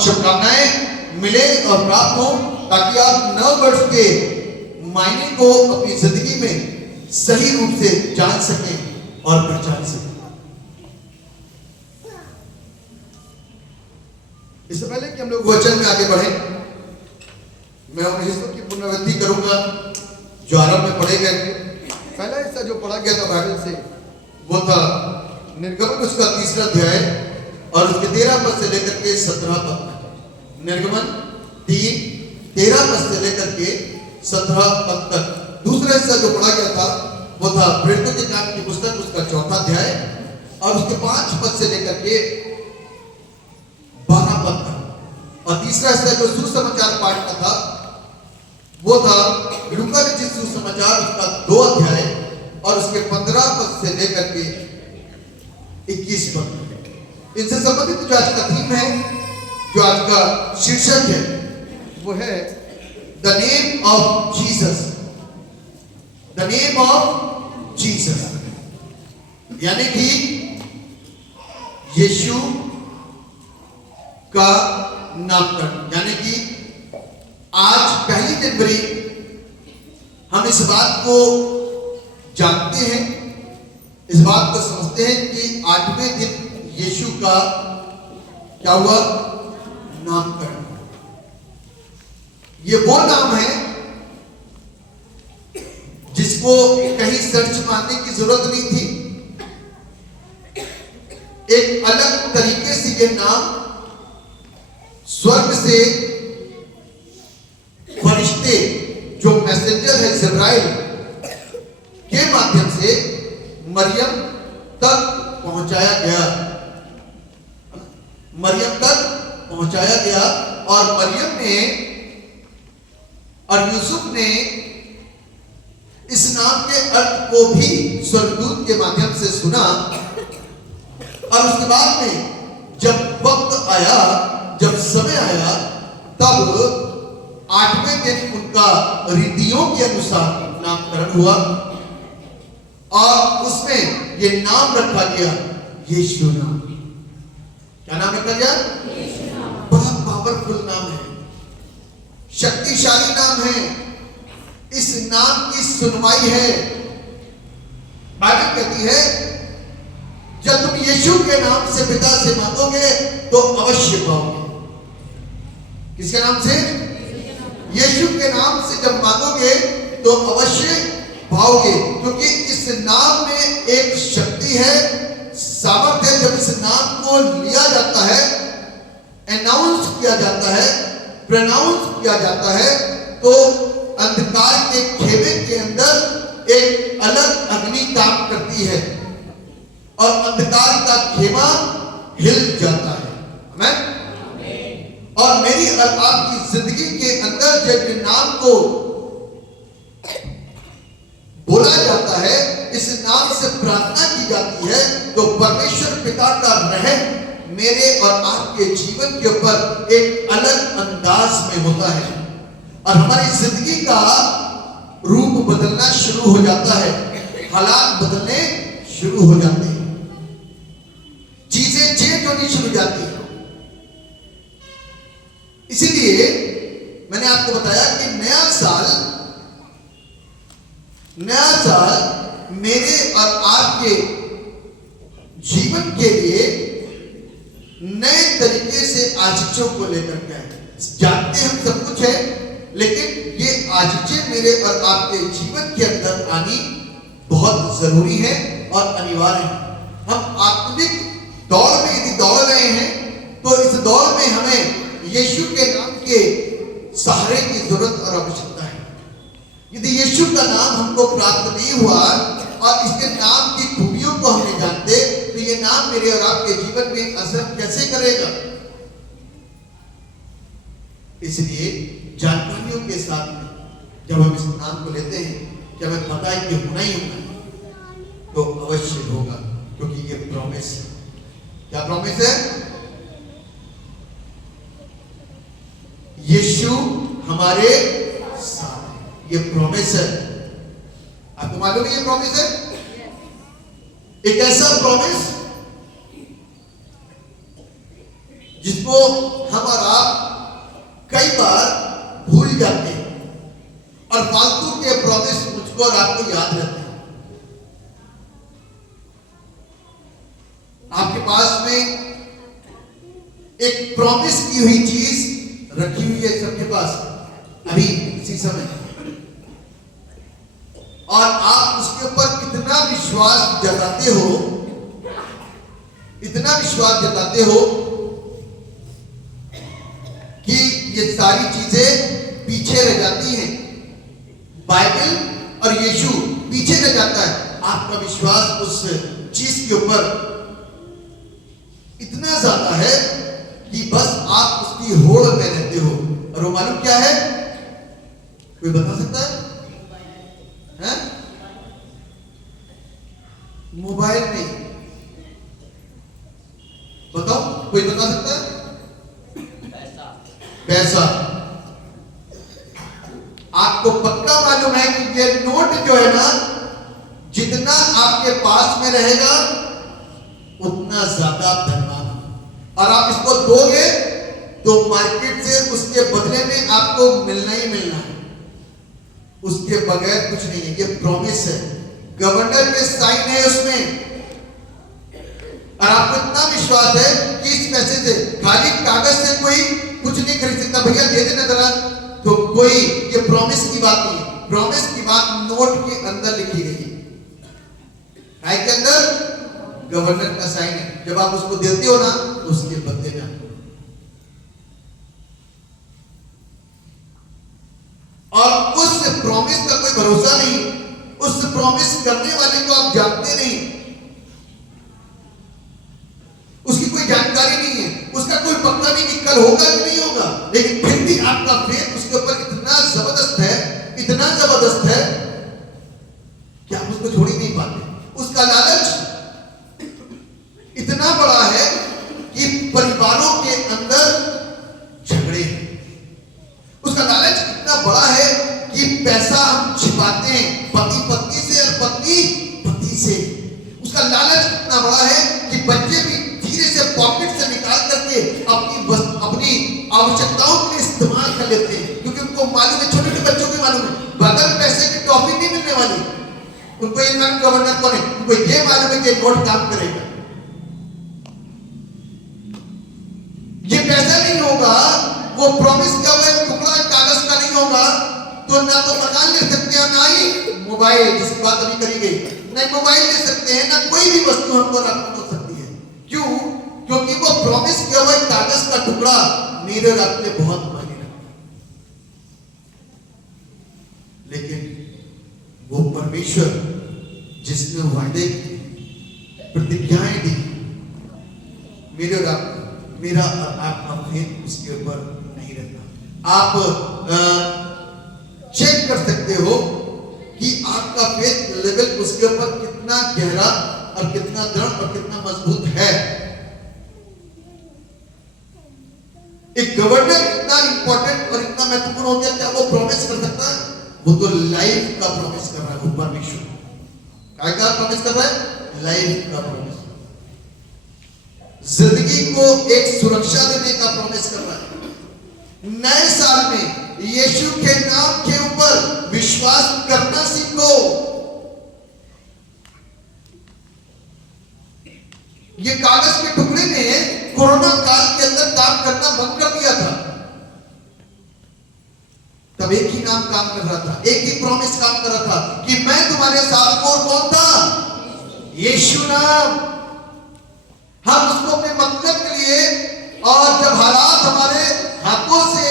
शुभकामनाएं मिले और प्राप्त हो, ताकि आप 9 वर्ष के मायने को अपनी जिंदगी में सही रूप से जान सकें और पहचान सकें। इससे पहले कि हम लोग वचन में आगे बढ़े, मैं उन हिस्सों की पुनरावृत्ति करूंगा जो आरंभ में पढ़े गए। पहला हिस्सा जो पढ़ा गया था बाइबल से वो था निर्गमन उसका 3रा अध्याय और उसके 13 पद से लेकर के 17 पद तक। निर्गमन 3:13 पद से लेकर के 17 पद तक। दूसरा हिस्सा जो पढ़ा गया था वो था प्रेरितों के काम की पुस्तक उसका 4था अध्याय और उसके 5 पद से लेकर के 12 पद तक। और तीसरा हिस्सा जो सुसमाचार पाठ का था वो था लूका लिखित सुसमाचार उसका 2 अध्याय और उसके 15 पद से लेकर के 21 पद। इनसे संबंधित जो आज का थीम है, जो आज का शीर्षक है, वो है the name of Jesus. The name of Jesus यानी कि यीशु का नामकरण। यानी कि आज 1 जनवरी हम इस बात को जानते हैं, इस बात को समझते हैं कि 8वें दिन यीशु का क्या हुआ? नामकरण। ये वो नाम है जिसको कहीं सर्च मारने की जरूरत नहीं थी। एक अलग तरीके से ये नाम स्वर्ग से फरिश्ते जो मैसेंजर है जिब्राइल के माध्यम से मरियम तक पहुंचाया गया। मरियम तक पहुंचाया गया और मरियम ने और यूसुफ ने इस नाम के अर्थ को भी स्वर्गदूत के माध्यम से सुना। और उसके बाद में जब वक्त आया, जब समय आया, तब 8वें दिन उनका रीतियों के अनुसार नामकरण हुआ और उसमें ये नाम रखा गया यीशु नाम। क्या नाम रखा गया? बड़ा पावरफुल नाम है, शक्तिशाली नाम है। इस नाम की सुनवाई है। बाइबल कहती है जब तुम यीशु के नाम से पिता से मांगोगे तो अवश्य पाओगे। किसके नाम से? यीशु के नाम से जब मांगोगे तो अवश्य पाओगे, क्योंकि इस नाम में एक शक्ति है, सामर्थ्य है। जब इस नाम को लिया जाता है, अनाउंस किया जाता है, प्रनाउंस किया जाता है, तो अंधकार के खेमे के अंदर एक अलग अग्नि काम करती है और अंधकार का खेमा हिल जाता है। आमीन। और मेरी और आपकी जिंदगी के अंदर जब ये नाम को बोला जाता है, इस नाम से प्रार्थना की जाती है, तो परमेश्वर पिता का रहम मेरे और आपके जीवन के ऊपर एक अलग अंदाज में होता है और हमारी जिंदगी का रूप बदलना शुरू हो जाता है, हालात बदलने शुरू हो जाते हैं, चीजें चेंज होनी शुरू हो जाती है। इसीलिए मैंने आपको बताया कि नया साल मेरे और आपके जीवन के लिए नए तरीके से आजीजों को लेकर के आए। जानते हम सब कुछ है, लेकिन ये आजीजें मेरे और आपके जीवन के अंदर आनी बहुत जरूरी है और अनिवार्य है। हम आत्मिक दौड़ में यदि दौड़ रहे हैं तो इस दौड़ में हमें यीशु के नाम के सहारे की जरूरत और आवश्यकता है। यदि यीशु का नाम हमको प्राप्त नहीं हुआ और इसके नाम की खूबियों को हम नहीं जानते, तो ये नाम मेरे और आपके जीवन में असर कैसे करेगा? इसलिए जानकारियों के साथ में जब हम इस नाम को लेते हैं कि हमें पता है कि होना ही होना, तो अवश्य होगा, क्योंकि ये प्रॉमिस है। क्या प्रॉमिस है? यीशु हमारे साथ है, ये प्रॉमिस है। आपको मालूम है ये प्रॉमिस है? एक ऐसा प्रॉमिस जिसको हम और आप कई बार भूल जाते हैं और फालतू के प्रॉमिस मुझको और आपको याद रहते हैं। आपके पास में एक प्रॉमिस की हुई चीज रखी हुई है सबके पास अभी इसी समय, और आप उसके ऊपर कितना विश्वास जताते हो, इतना विश्वास जताते हो कि ये सारी चीजें पीछे रह जाती हैं। बाइबल और यीशु पीछे रह जाता है। आपका विश्वास उस चीज के ऊपर इतना ज्यादा है कि बस आप उसकी होड़ में रहते हो। और वो मालूम क्या है? कोई बता सकता है? हैं? मोबाइल नहीं, बताओ कोई बता सकता है? पैसा। आपको पक्का मालूम है कि ये नोट जो है ना, जितना आपके पास में रहेगा उतना ज्यादा धनवान, और आप इसको दोगे तो मार्केट से उसके बदले में आपको मिलना ही मिलना है, उसके बगैर कुछ नहीं है। ये प्रॉमिस है, गवर्नर के साइन है उसमें, और आपको इतना विश्वास है कि इस पैसे से, खाली कागज से कोई कुछ नहीं खरीद सकता। भैया दे देना जरा, तो कोई, ये प्रॉमिस की बात नहीं है। प्रॉमिस की बात नोट के अंदर लिखी गई है, के अंदर गवर्नर का साइन है। जब आप उसको देते हो ना, तो उसके बदले में और उस प्रॉमिस का कोई भरोसा नहीं, उस प्रॉमिस करने वाले को आप जानते नहीं, उसकी कोई जानकारी नहीं है, उसका कोई पक्का नहीं कि कल होगा कि नहीं होगा, लेकिन फिर भी आपका फेथ उसके ऊपर इतना जबरदस्त है, इतना जबरदस्त है कि आप उसको छोड़ ही नहीं पाते। उसका लालच इतना बड़ा है कि परिवारों के अंदर झगड़े हैं। उसका लालच इतना बड़ा है कि पैसा हम छिपाते हैं पति पत्नी से और पत्नी पति से। उसका लालच इतना बड़ा है कि बच्चे भी धीरे से पॉकेट से निकाल करके अपनी आवश्यकताओं के लिए इस्तेमाल कर लेते हैं, क्योंकि उनको मालूम है, छोटे छोटे बच्चों को मालूम है बगैर पैसे की टॉफी नहीं मिलने वाली। उनको ये मालूम गवर्नर कौन है, उनको ये मालूम है कि नोट काम करेगा। ये पैसा नहीं होगा, वो प्रॉमिस का हुआ टुकड़ा कागज का नहीं होगा, तो ना तो मकान ले सकते हैं, ना ही मोबाइल, जिसकी बात अभी करी गई, ना मोबाइल ले सकते हैं, ना कोई भी वस्तु हमको आपको मिल सकती है। क्यों? क्योंकि वो प्रॉमिस किया हुआ कागज का टुकड़ा मेरे और आपके बहुत मायने रखता है। लेकिन वो परमेश्वर जिसने वायदे प्रतिज्ञाएं दी, मेरे और आप, मेरा और आपका फेथ उसके ऊपर नहीं रहता। आप चेक कर सकते हो कि आपका फेथ लेवल उसके ऊपर कितना गहरा और कितना दृढ़ और कितना मजबूत है। एक गवर्नर इतना इंपॉर्टेंट और इतना महत्वपूर्ण हो गया, क्या वो प्रॉमिस कर सकता है? वो तो लाइफ का प्रॉमिस कर रहा है। वो परमेश्वर क्या प्रॉमिस कर रहा है? लाइफ का प्रॉमिस, जिंदगी को एक सुरक्षा देने का प्रॉमिस कर रहा है। नए साल में यीशु के नाम के ऊपर विश्वास करना सीखो। ये कागज के टुकड़े ने कोरोना काल के अंदर काम करना बंद कर दिया था। तब एक ही नाम काम कर रहा था, एक ही प्रॉमिस काम कर रहा था कि मैं तुम्हारे साथ हूं। और कौन था? यीशु नाम। हम उसको अपने मकसद के लिए, और जब हालात हमारे हाथों से,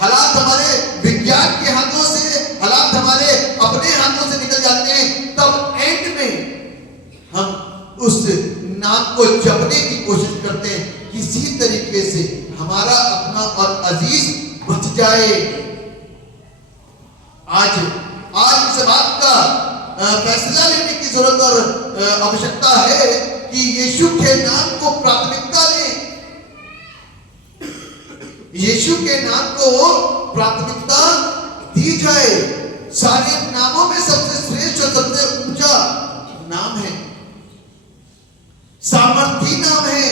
हालात हमारे विज्ञान के हाथों से, हालात हमारे अपने हाथों से निकल जाते हैं, तब एंड में हम उस नाम को जपने की कोशिश करते हैं, किसी तरीके से हमारा अपना और अजीज बच जाए। आज इस बात का फैसला लेने की जरूरत और आवश्यकता है कि यीशु के नाम को प्राथमिकता दें। यीशु के नाम को प्राथमिकता दी जाए। सारे नामों में सबसे श्रेष्ठ और सबसे ऊंचा नाम है, सामर्थी नाम है,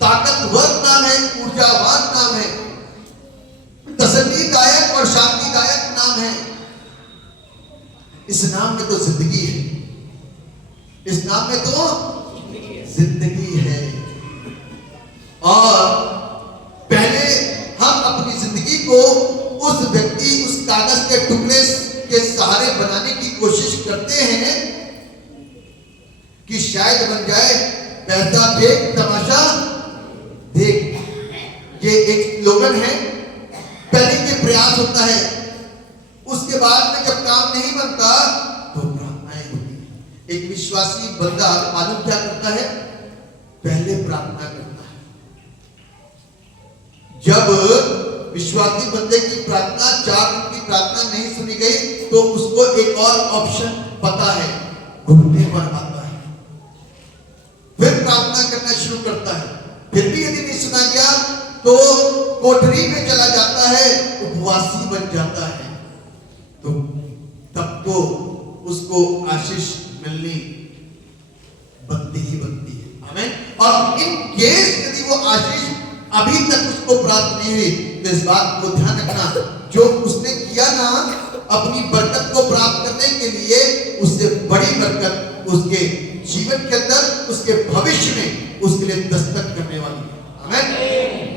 ताकतवर नाम है, ऊर्जावान नाम है, तसल्लीदायक और शांतिदायक नाम है। इस नाम में तो जिंदगी है, इस नाम में तो जिंदगी है। और पहले हम अपनी जिंदगी को उस व्यक्ति, उस कागज के टुकड़े के सहारे बनाने की कोशिश करते हैं कि शायद बन जाए पैसा देख तमाशा देख। ये एक स्लोगन है। पहले ये प्रयास होता है, उसके बाद में जब काम नहीं बनता तो प्रार्थनाएं होती है। एक विश्वासी बंदा मालूम क्या करता है? पहले प्रार्थना करता है। जब विश्वासी बंदे की प्रार्थना 4 दिन की प्रार्थना नहीं सुनी गई तो उसको एक और ऑप्शन पता है, घुटने पर आता है, फिर प्रार्थना करना शुरू करता है। फिर भी यदि नहीं सुना गया तो कोठरी में चला जाता है, उपवासी बन जाता है। तो तब तो उसको आशीष मिलनी बनती ही बनती है। आमीन। और इन केस यदि वो आशीष अभी तक उसको प्राप्त नहीं हुई तो इस बात को ध्यान रखना, जो उसने किया ना अपनी बरकत को प्राप्त करने के लिए, उससे बड़ी बरकत उसके जीवन के अंदर, उसके भविष्य में उसके लिए दस्तक करने वाली है। आमीन।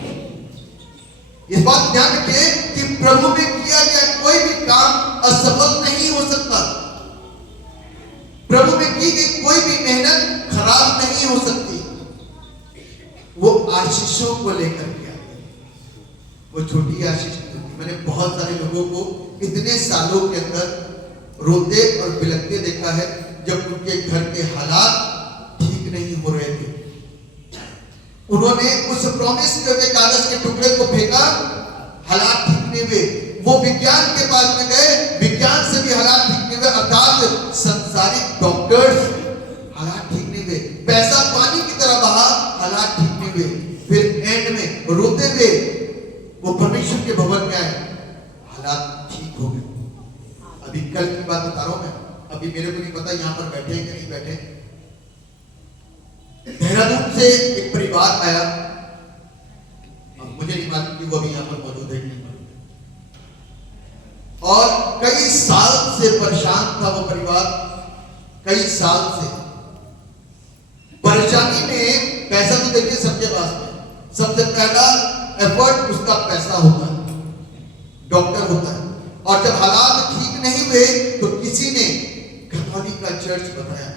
इस बात ध्यान रखें कि प्रभु में किया गया कोई भी काम असफल नहीं हो सकता। प्रभु में की गई कोई भी मेहनत खराब नहीं हो सकती। वो आशीषों को लेकर के आते हैं। वो छोटी आशीष नहीं होती। मैंने बहुत सारे लोगों को इतने सालों के अंदर रोते और बिलखते देखा है जब उनके घर के हालात ठीक नहीं हो रहे थे। उन्होंने उस प्रॉमिस के हुए कागज के टुकड़े को फेंका, हालात ठीक नहीं हुए। वो विज्ञान के पास में गए, विज्ञान से भी हालात ठीक नहीं हुए, अर्थात संसारिक डॉक्टर्स, हालात ठीक नहीं हुए। पैसा पानी की तरह बहा, हालात ठीक नहीं हुए। फिर एंड में रोते हुए वो परमेश्वर के भवन में आए, हालात ठीक हो गए। अभी कल की बात बता रहा हूं मैं, अभी मेरे को नहीं पता यहां पर बैठे हैं कि नहीं बैठे। देहरादून से एक परिवार आया, अब मुझे नहीं मालूम कि वो अभी यहां पर मौजूद है कि नहीं मौजूद है। और कई साल से परेशान था वो परिवार, कई साल से परेशानी में। पैसा तो देखिए सबके पास में, सबसे पहला एफर्ट उसका पैसा होता है, डॉक्टर होता है। और जब हालात ठीक नहीं हुए तो किसी ने कैथोलिक का चर्च बताया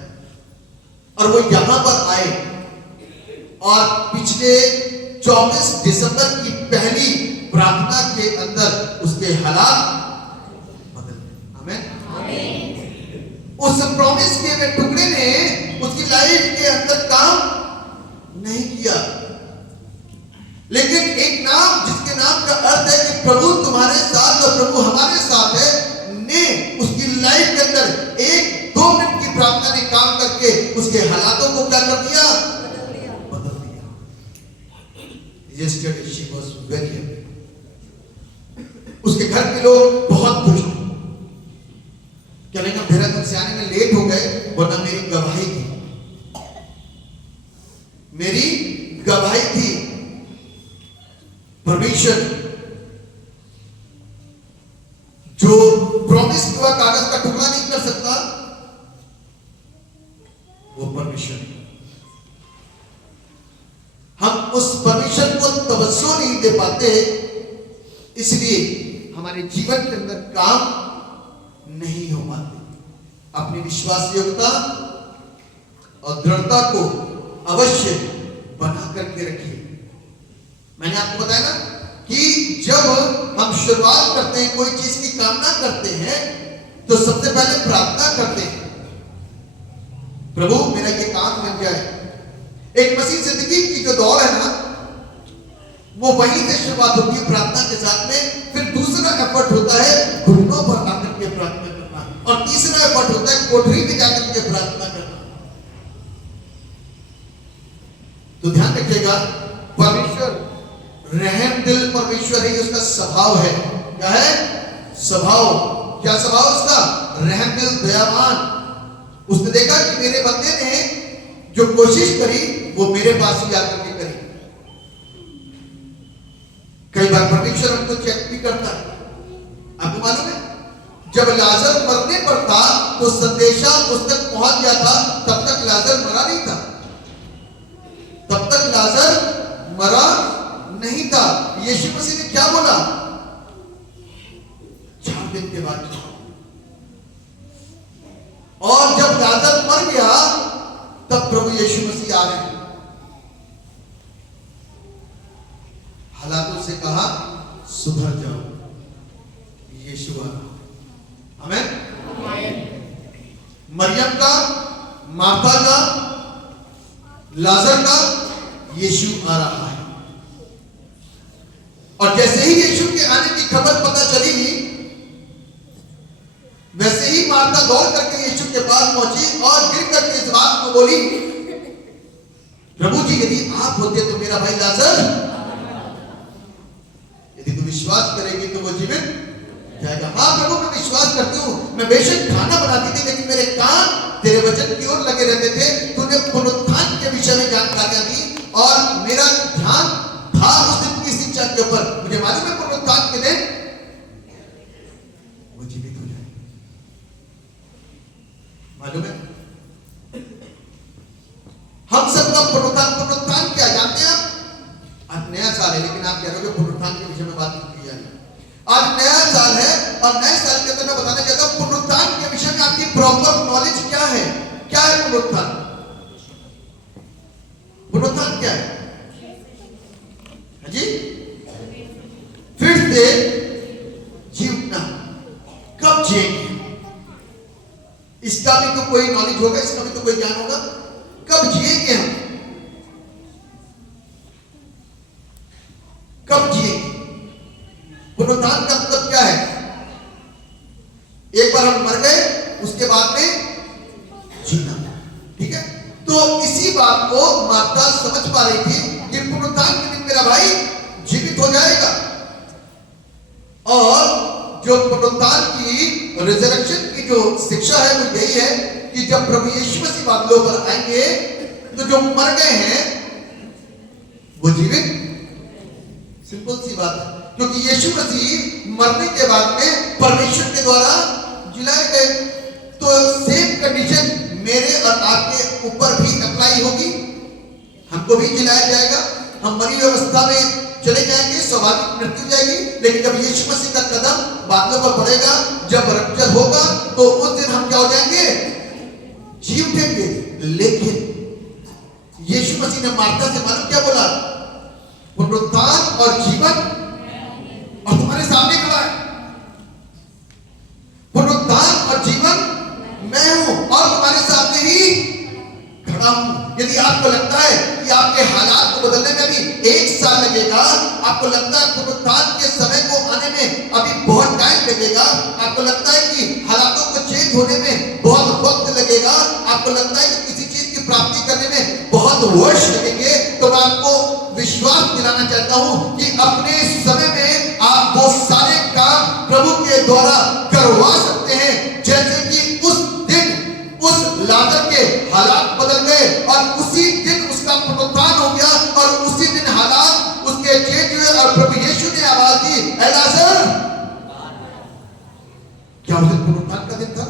और वो यहां पर आए और पिछले 24 दिसंबर की पहली प्रार्थना के अंदर उसके हालात बदल गए। आमीन। उस प्रॉमिस के टुकड़े ने उसकी लाइफ के अंदर काम नहीं किया, लेकिन एक नाम जिसके नाम का अर्थ है कि प्रभु तुम्हारे साथ और प्रभु हमारे साथ है, ने उसकी लाइफ के अंदर 1-2 मिनट की प्रार्थना ने काम करके उसके हालातों को क्या कर दिया? बदल दिया। Yesterday she was very happy. उसके घर के लोग बहुत खुश थे। क्या लेकिन देहरादून से आने में लेट हो गए, वरना मेरी गवाही थी, मेरी गवाही थी। परमेश्वर जो प्रॉमिस हुआ कागज का टुकड़ा नहीं कर सकता, वो परमेश्वर। हम उस परमेश्वर को तवज्जो नहीं दे पाते, इसलिए हमारे जीवन के अंदर काम नहीं हो पाते। अपनी विश्वास योग्यता और दृढ़ता को अवश्य बना करके रखिए। मैंने आपको बताया ना कि जब हम शुरुआत करते हैं, कोई चीज की कामना करते हैं, तो सबसे पहले प्रार्थना करते हैं, प्रभु मेरा ये काम बन जाए। एक मसीह जिंदगी की जो दौड़ है ना, वो वहीं से शुरुआत होती है प्रार्थना के साथ में। फिर दूसरा एफर्ट होता है घुटनों पर आकर के प्रार्थना करना, और तीसरा एफर्ट होता है कोठरी में जाकर के प्रार्थना करना। तो ध्यान रखिएगा, परमेश्वर रहम दिल परमेश्वर है, उसका स्वभाव है। क्या है स्वभाव? क्या स्वभाव उसका? रहम दिल, दयावान। उसने देखा कि मेरे बंदे ने जो कोशिश करी वो मेरे पास ही आकर के करी। कई बार परमेश्वर हमको चेक भी करता है। आपको मालूम है जब लाजर मरने पर था तो संदेशा उस तक पहुंच गया था, तब तक लाजर मरा नहीं था, तब तक लाजर मरा नहीं था। यीशु मसीह ने क्या बोला? 4 दिन के बाद। और जब लाजर मर गया तब प्रभु यीशु मसीह आ गए, हालातों से कहा सुधर जाओ। यीशु आ रहा। आमीन। मरियम का, मार्था का, लाजर का, यीशु आ रहा है। और जैसे ही यीशु के आने की खबर पता चली वैसे ही मार्था दौड़ करके यीशु के पास पहुंची और गिर करके इस बात को बोली, प्रभु जी यदि आप होते तो मेरा भाई लाजर, यदि तू विश्वास करेगी तो वो जीवित जाएगा। हाँ प्रभु मैं विश्वास करती हूँ, मैं बेशक खाना बनाती थी लेकिन मेरे कान तेरे वचन की ओर लगे रहते थे। तूने पुनरुत्थान के विषय में जानकारियां दी और मेरा ध्यान था उस दिन की शिक्षा के ऊपर। मुझे मालूम है पुनरुत्थान के दिन वो जीवित हो जाए। मालूम है हम सबका पुनरुत्थान क्या जानते हैं आप? आज नया साल है लेकिन आप कह रहे हो पुनरुत्थान के विषय में बात की जा रही है। आज नया साल है और नए साल के अंदर मैं बताना चाहता हूं पुनरुत्थान के विषय में आपकी प्रॉपर नॉलेज क्या है? क्या है पुनरुत्थान? पुनरुत्थान क्या है? जी फिर से जी उठना। कब जिएंगे? इसका भी तो कोई नॉलेज होगा, इसका भी तो कोई ज्ञान होगा। कब जिएंगे हम? कब जिएंगे? पुनरुत्थान का मतलब क्या है? एक बार हम मर गए उसके बाद में जीना। ठीक है, तो इसी बात को माता समझ पा रही थी कि पुनरुत्थान के दिन मेरा भाई जीवित हो जाएगा। और जो पुनरुत्थान की रिजरेक्शन की जो शिक्षा है वो यही है कि जब प्रभु यीशु मसीह बादलों पर आएंगे तो जो मर गए हैं वो जीवित। सिंपल सी बात है, क्योंकि यीशु मसीह मरने के बाद में परमेश्वर के द्वारा जिलाए गए। तो सेम कंडीशन मेरे और आपके ऊपर भी अप्लाई होगी। हमको भी जिलाया जाएगा, हम मरी हुई अवस्था में चले जाएंगे, स्वाभाविक मृत्यु जाएगी। लेकिन जब यीशु मसीह का कदम बादलों पर पड़ेगा, जब रप्चर होगा तो उस दिन हम क्या हो जाएंगे? जी उठेंगे। लेकिन यीशु मसीह ने मार्था से मालूम क्या बोला? पुनरुत्थान और जीवन और तुम्हारे सामने खड़ा है। पुनरुत्थान और जीवन मैं हूं और तुम्हारे सामने ही खड़ा हूं। यदि आपको लगता है कि आपके हालात को बदलने में अभी 1 साल लगेगा, आपको लगता है पुनरुत्थान के समय को आने में अभी बहुत टाइम लगेगा, आपको लगता है कि हालातों को चेंज होने में बहुत वक्त लगेगा, आपको लगता है कि किसी चीज की प्राप्ति करने में बहुत वर्ष लगेंगे, तो मैं आपको विश्वास दिलाना चाहता हूं कि अपने समय में आप वो सारे काम प्रभु के द्वारा करवा सकते हैं। जैसे कि उस दिन उस लाजर के हालात बदल गए और उसी दिन उसका पुनरुत्थान हो गया और उसी दिन हालात उसके चेंज हुए और प्रभु यीशु ने आवाज दी, ऐ लाजर। क्या उस दिन पुनरुत्थान का दिन था?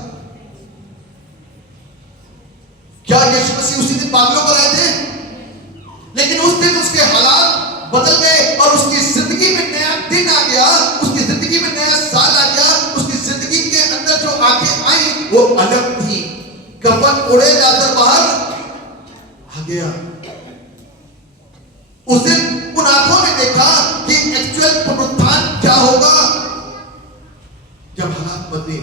क्या यीशु मसीह उसी दिन बादलों पर आए थे? लेकिन उस दिन उसके हालात बदल गए और उसकी जिंदगी में नया दिन आ गया, उसकी जिंदगी में नया साल आ गया। उसकी जिंदगी के अंदर जो आंखें आई वो अलग थी। कफन उड़े लाजर बाहर आ गया। उस दिन उन आंखों ने देखा कि एक्चुअल पुनरुत्थान क्या होगा। जब हालात बदले,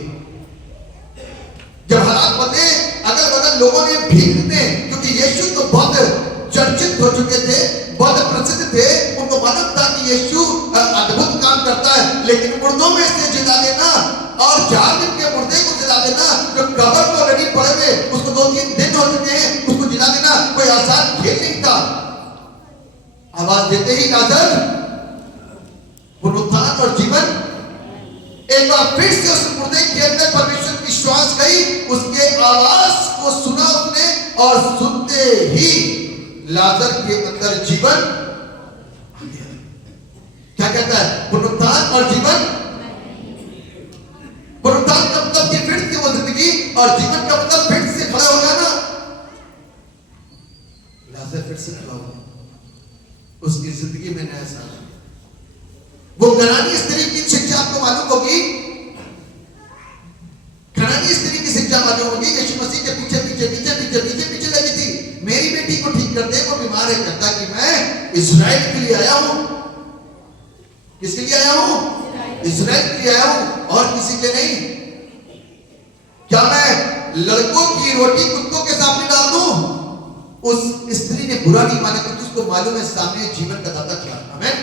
जब हालात बदले, अगल बगल लोगों ने भीड़ने, क्योंकि यीशु तो बहुत चर्चित हो चुके थे, बहुत प्रसिद्ध थे, उनको मालूम था कि यीशु अद्भुत काम करता है। लेकिन मुर्दों में से जिला देना और 4 दिन के मुर्दे को जिला देना, जो कब्र को रेडी पड़े हुए उसको 2-3 दिन हो चुके हैं, उसको जिला देना कोई आसान खेल नहीं था। आवाज देते ही लाजर पुनरुत्थान और जीवन। एक बार फिर से उस मुर्दे के अंदर परमेश्वर की श्वास गई, उसके आवाज को सुना उसने और सुनते ही लाजर के अंदर जीवन आ गया। क्या क्या कहता है? पुनरुत्थान और जीवन। पुनरुत्थान का मतलब कि फिर से वो जिंदगी, और जीवन का मतलब फिर से खड़ा हो जाना। लाजर फिर से खड़ा हो, उसकी जिंदगी में नया साल। वो कनानी स्त्री की शिक्षा आपको मालूम होगी, कनानी स्त्री की शिक्षा मालूम होगी। यीशु मसीह के पीछे पीछे पीछे पीछे पीछे पीछे लगी थी, मेरी बेटी को ठीक कर दे, वो बीमार है। कहता कि मैं इस्राएल के लिए आया हूं। किसके लिए आया हूं? इस्राएल के लिए आया हूं, और किसी के नहीं। क्या मैं लड़कों की रोटी कुत्तों के सामने डाल दूं? उस स्त्री ने बुरा नहीं माना, क्योंकि उसको मालूम है सामने जीवन का दाता क्या है। आमीन।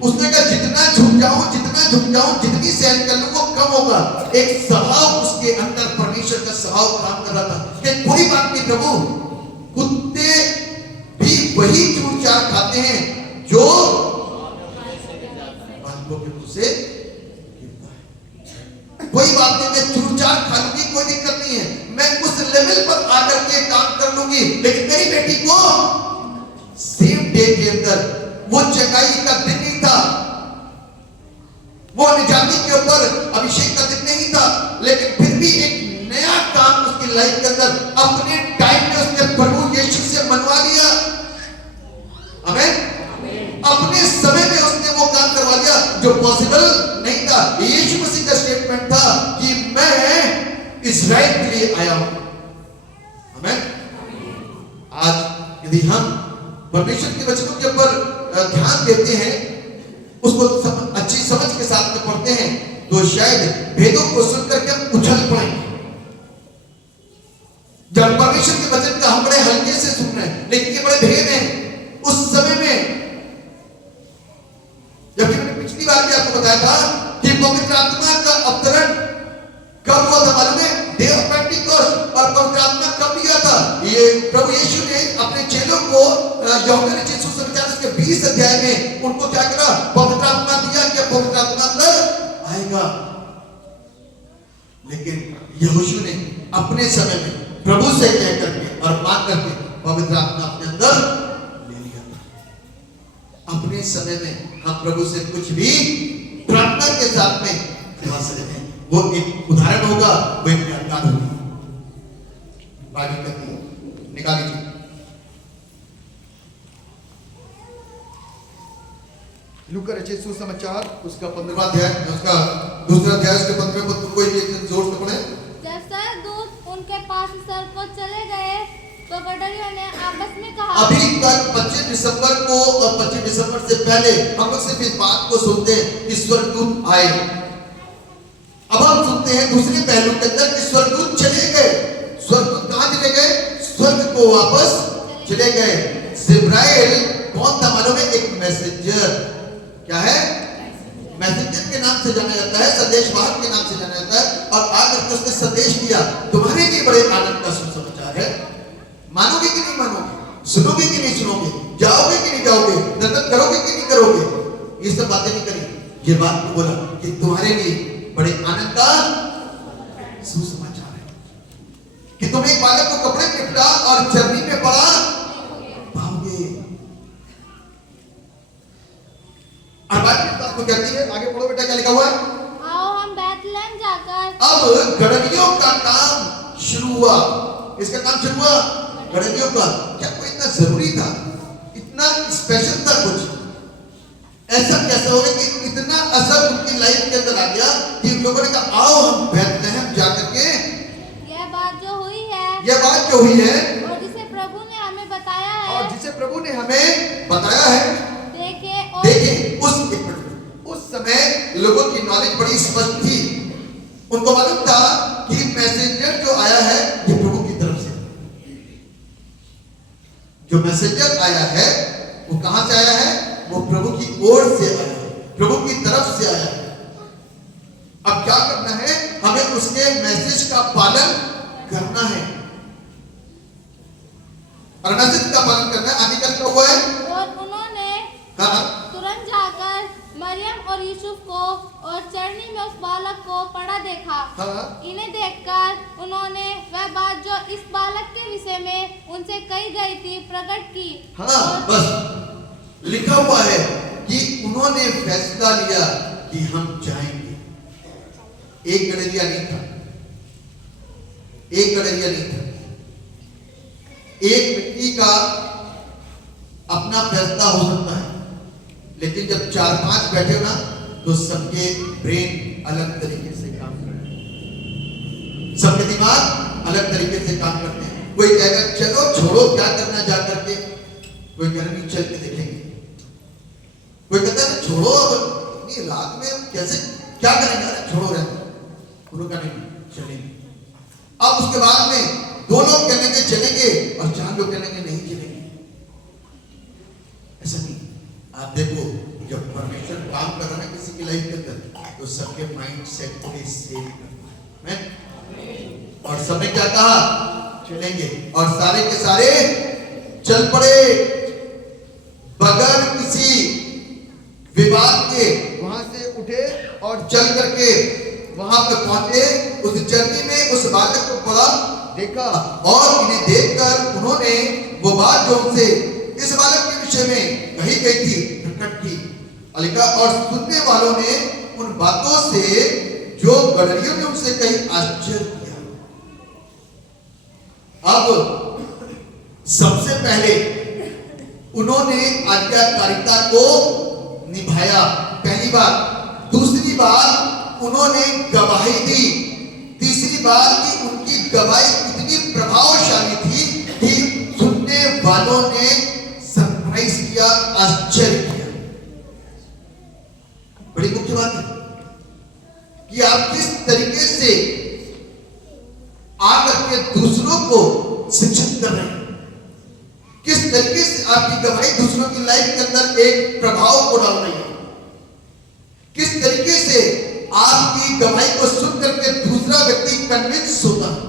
उसने कहा जितना झुक जाऊं, जितना झुक जाऊं, जितनी सहन कर लूं, वो कम होगा। एक स्वभाव उसके अंदर, परमेश्वर का स्वभाव काम कर रहा था कि कोई बात नहीं प्रभु, कुत्ते भी वही चूर चार खाते हैं जो बालकों के मुंह से गिरता है। कोई बात नहीं, मैं चूर चार खा लूंगी, कोई दिक्कत नहीं है, मैं उस लेवल पर आकर के काम कर लूंगी। लेकिन मेरी बेटी को सेम डे के अंदर, वो चकाई का दिन नहीं था, वो निजाती के ऊपर अभिषेक का दिन नहीं था, लेकिन फिर भी एक नया काम उसकी लाइफ के अंदर अपने टाइम में उसने प्रभु यीशु से मनवा लिया। आमीन। अपने समय में उसने वो काम करवा लिया जो पॉसिबल नहीं था। यीशु मसीह का स्टेटमेंट था कि मैं इस्राएल के लिए आया हूं। आमीन। आज यदि हम परमेश्वर के वचनों के ऊपर ध्यान देते हैं, उसको अच्छी समझ के साथ में पढ़ते हैं, तो शायद भेदों को सुनकर के हम उछल पड़ेंगे। जब परमेश्वर के वचन का हम बड़े हल्के से सुन रहे हैं, लेकिन ये बड़े भेद हैं। उस समय में, जबकि मैंने पिछली बार भी आपको बताया था कि पवित्र आत्मा का अवतरण कब हुआ था मालूम है? Day of Pentecost. और पवित्र आत्मा कब दिया था? ये प्रभु यीशु ने अपने चेलों को यूहन्ना रचित सुसमाचार उसके 20 अध्याय में उनको क्या करा? पवित्र आत्मा दिया कि पवित्र आत्मा अंदर आएगा। लेकिन यहोशू ने अपने समय में प्रभु से कह करके और मांग करके पवित्र आत्मा अपने अंदर ले लिया। अपने समय में हम प्रभु से कुछ भी प्रार्थना के साथ में करवा सकते हैं। वो एक उदाहरण होगा, वो एक यादगार होगी। बाइबल कहती है, निकाल लीजिए लूका रचित सुसमाचार उसका 15वां अध्याय, उसका दूसरा अध्याय, उसके 15वें पद को एक जोर से पढ़े। जब सरदूत उनके पास सर को चले गए तो गडरियों ने आपस में कहा। अभी तक 25 दिसंबर को और 25 दिसंबर से पहले हम लोग सिर्फ इस बात को सुनते हैं कि स्वर्गदूत आए। अब हम सुनते हैं दूसरे पहलू के अंदर कि स्वर्गदूत चले गए। स्वर्गदूत कहां चले गए? स्वर्ग को वापस चले गए। जिब्राइल कौन था मालूम है? एक मैसेंजर। क्या है? मैसेंजर के नाम से जाना जाता है, संदेशवाहक के नाम से जाना जाता है। और आकर के उसने संदेश दिया, तुम्हारे लिए बड़े आनंद का सुसमाचार है। मानोगे कि नहीं मानोगे? सुनोगे कि नहीं सुनोगे? जाओगे कि नहीं जाओगे? दर्शन करोगे कि नहीं करोगे? ये सब बातें नहीं करी। ये बात को बोला कि तुम्हारे लिए बड़े आनंद का सुसमाचार है कि तुम एक बालक को कपड़े निपटा और चरनी में पड़ा पाओगे। और बात आपको कहती है, आगे पढ़ो बेटा, क्या लिखा हुआ है? आओ हम बैतलहम जाकर। अब गड़बियों का काम शुरू हुआ। इसका काम शुरू हुआ गड़बियों का। क्या कोई इतना जरूरी था? इतना स्पेशल था कुछ? ऐसा कैसा हो गया कि इतना असर उनकी लाइफ के अंदर आ गया कि उन लोगों ने कहा आओ हम बैतलहम जाकर के। यह बात जो हुई है, यह बात जो हुई है और जिसे प्रभु ने हमें बताया है, और जिसे प्रभु ने हमें बताया है, देखें। उस समय लोगों की नॉलेज बड़ी स्पष्ट थी। उनको मालूम था कि मैसेंजर जो आया है ये प्रभु की तरफ से। जो मैसेंजर आया है वो कहां से आया है? वो प्रभु की ओर से आया है, प्रभु की तरफ से आया है। अब क्या करना है? हमें उसके मैसेज का पालन करना है। और मैसेज का पालन करना है। आगे क्या हुआ है? और उन्होंने तुरंत जाकर मरियम और यूसुफ को और चरनी में उस बालक को पड़ा देखा। इन्हें देखकर उन्होंने वह बात जो इस बालक के विषय में उनसे कही गई थी प्रकट की। हाँ, बस लिखा हुआ है कि उन्होंने फैसला लिया कि हम जाएंगे। एक गडरिया नहीं था, एक गडरिया नहीं था। एक व्यक्ति का अपना फैसला हो सकता है, लेकिन जब 4-5 बैठे हो ना तो सबके ब्रेन अलग तरीके से काम करते हैं, सबके दिमाग अलग तरीके से काम करते हैं। कोई कहेगा चलो छोड़ो क्या करना जा करके, कोई कहेगा नहीं चल के देखेंगे, कोई कहता है छोड़ो अब इतनी रात में कैसे क्या करेंगे, छोड़ो रहते का नहीं चलेंगे। अब उसके बाद में 2 लोग कहेंगे चलेंगे और 4 लोग कहेंगे नहीं चलेंगे। ऐसा नहीं। आप देखो जब परमेश्वर काम कर रहा है किसी की लाइफ के अंदर तो सबके माइंड सेट को सेम करना है। और सबने क्या कहा चलेंगे और सारे के सारे चल पड़े बगैर किसी विवाद के, वहां से उठे और चल करके वहां पर पहुंचे। उस जर्नी में उस बालक को पड़ा देखा और इन्हें देखकर उन्होंने वो बात जो उनसे इस बालक के विषय में कही गई थी प्रकट की लिखा। और सुनने वालों ने उन बातों से जो गडरियों ने उनसे कही आश्चर्य किया। अब सबसे पहले उन्होंने आज्ञाकारिता को निभाया, पहली बात। दूसरी बात उन्होंने गवाही दी। तीसरी बात कि उनकी गवाही इतनी प्रभावशाली थी कि सुनने वालों ने सरप्राइज किया, आश्चर्य किया। बड़ी मुख्य बात है कि आप किस तरीके से आकर के दूसरों को शिक्षित कर रहे हैं, किस तरीके से आपकी गवाही दूसरों की लाइफ के अंदर एक प्रभाव को डाल रही है, किस तरीके से आपकी गवाही को सुन करके दूसरा व्यक्ति कन्विंस होता है।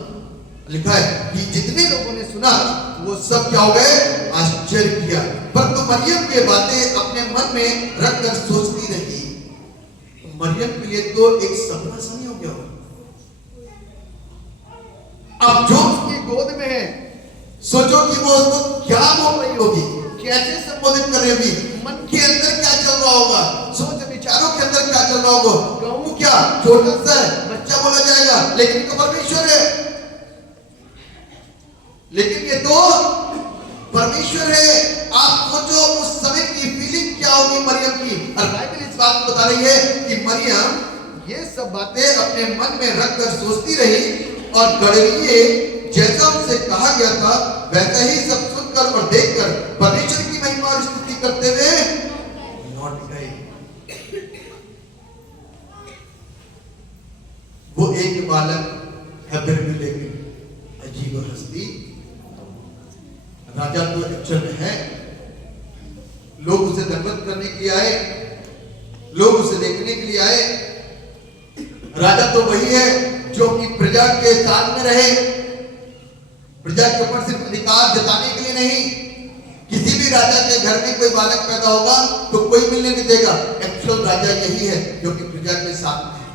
लिखा है कि जितने लोगों ने सुना वो सब क्या हो गए आश्चर्य किया। परंतु मरियम ये बातें अपने मन में रखकर सोचती रही। मरियम के लिए तो एक सपना सा नहीं हो गया। अब जो उसकी गोद में है सोचो कि वो उसको क्या बोल रही होगी, कैसे संबोधित कर रही होगी, मन के अंदर क्या चल रहा होगा, सोच विचारों के अंदर क्या चल रहा होगा। कहूं क्या छोटा सा है बच्चा बोला जाएगा, लेकिन तो परमेश्वर है, लेकिन ये तो परमेश्वर है। आप सोचो उस समय की फीलिंग क्या होगी मरियम की। और बाइबल इस बात को बता रही है कि मरियम ये सब बातें अपने मन में रखकर सोचती रही और गडरिये जैसा उनसे कहा गया था वैसा ही सब सुनकर और देखकर परमेश्वर की महिमा और स्तुति करते हुए लौट गए। वो एक बालक हेब्र में लेके अजीब और हस्ती राजा तो एक्चुअल में है, लोग उसे दंडवत करने के लिए आए, लोग उसे देखने के लिए आए। राजा तो वही है जो कि प्रजा के साथ में रहे, प्रजा के ऊपर सिर्फ अधिकार जताने के लिए नहीं। किसी भी राजा के घर में कोई बालक पैदा होगा तो कोई मिलने नहीं देगा। एक्चुअल राजा यही है जो कि प्रजा के साथ में है।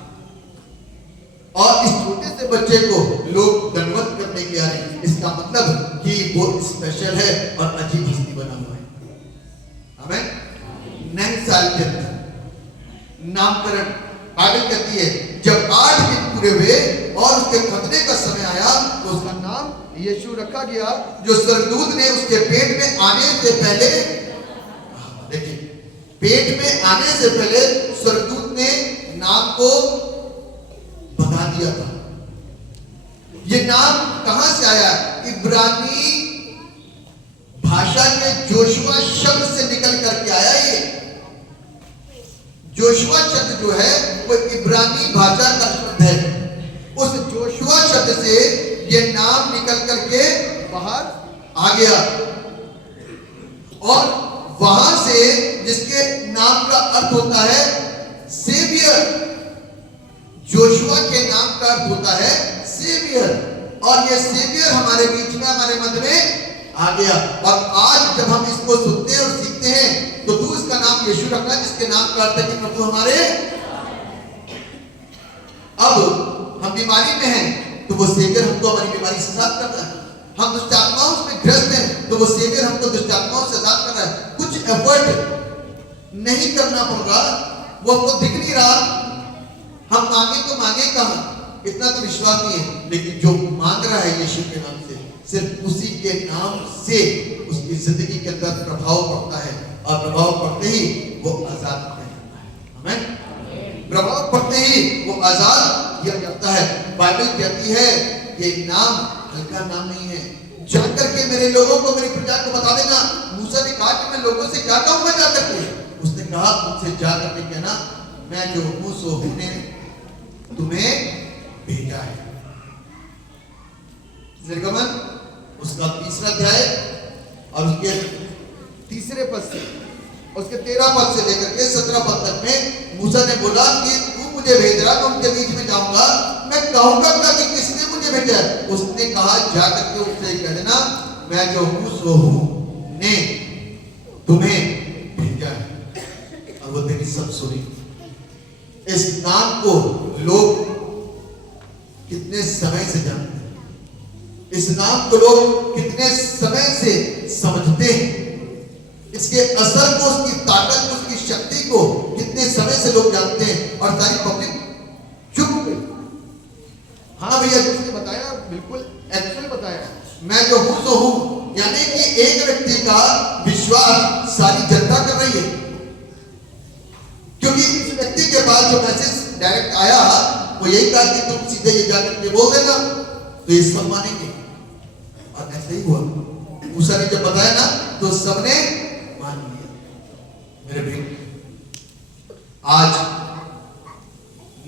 और इस छोटे से बच्चे को लोग दंडवत करने के आए, इसका मतलब कि वो स्पेशल है और अजीब हस्ती बना हुआ है। आमीन। 9 साल के अंदर नामकरण बाइबल कहती है जब 8 दिन पूरे हुए और उसके खतने का समय आया तो उसका नाम यीशु रखा गया, जो स्वर्गदूत ने उसके पेट में आने से पहले, देखिए पेट में आने से पहले स्वर्गदूत ने नाम को बता दिया था। ये नाम कहां से आया? इब्रानी भाषा के जोशुआ शब्द से निकल करके आया। ये जोशुआ शब्द जो है वो इब्रानी भाषा का शब्द है। उस जोशुआ शब्द से ये नाम निकल करके बाहर आ गया और वहां से जिसके नाम का अर्थ होता है सेवियर, जोशुआ के नाम का अर्थ होता है सेवियर, और ये सेवियर हमारे बीच में, हमारे मध्य में आ गया। और आज जब हम इसको सुनते हैं और सीखते हैं तो तू इसका नाम यीशु रखा, जिसके नाम का अर्थ है कि प्रभु हमारे। अब हम बीमारी में हैं तो वो सेवियर हमको हमारी बीमारी से आजाद करता है। हम दुष्ट आत्माओं में ग्रस्त हैं तो वो सेवियर हमको दुष्ट आत्माओं से आजाद कर रहा है। कुछ एफर्ट नहीं करना पड़ रहा, वो हमको दिख नहीं रहा, हम मांगे तो मांगे कहां, इतना तो विश्वास नहीं है, लेकिन जो मांग रहा है यीशु के नाम से, सिर्फ उसी के नाम से उसकी जिंदगी के अंदर प्रभाव पड़ता है, और प्रभाव पड़ते ही वो आजाद हो जाता है। आमीन। प्रभाव पड़ते ही वो आजाद किया जाता है। बाइबल कहती है ये नाम हल्का नाम नहीं है। जाकर के मेरे लोगों को, मेरी प्रजा को बता देना। मूसा ने कहा कि मैं लोगों से क्या कहूंगा जाकर के? उसने कहा उनसे जाकर के कहना, मैं जो हूं सो हूं ने तुम्हें भेजा है। निर्गमन उसका 3रा अध्याय और उसके 3रे पद से, उसके 13 पद से लेकर के 17 पद तक में मूसा ने बोला कि तू मुझे भेज रहा, मैं उनके बीच में जाऊंगा, मैं कहूंगा कि किसने मुझे भेजा है? उसने कहा जाकर के उनसे कह देना, मैं जो हूं सो हूं ने तुम्हें भेजा है। और वो तेरी सब सुनी। इस नाम को लोग कितने समय से जानते हैं, इस नाम को लोग कितने समय से समझते हैं, इसके असर को, उसकी ताकत को, उसकी शक्ति को कितने समय से लोग जानते हैं, और सारी पब्लिक चुप हो गई। हाँ भैया, जिसने बताया बिल्कुल एक्चुअल बताया, मैं जो हूं सो हूं, यानी कि एक व्यक्ति का विश्वास सारी जनता कर रही है, क्योंकि इस व्यक्ति के पास जो मैसेज डायरेक्ट आया वो यही कहा कि तुम सीधे ये जाकर के बोल देना तो ये सब मानेंगे, और ऐसा ही हुआ। मूसा ने जब बताया ना तो सबने मान लिया। मेरे भाई, आज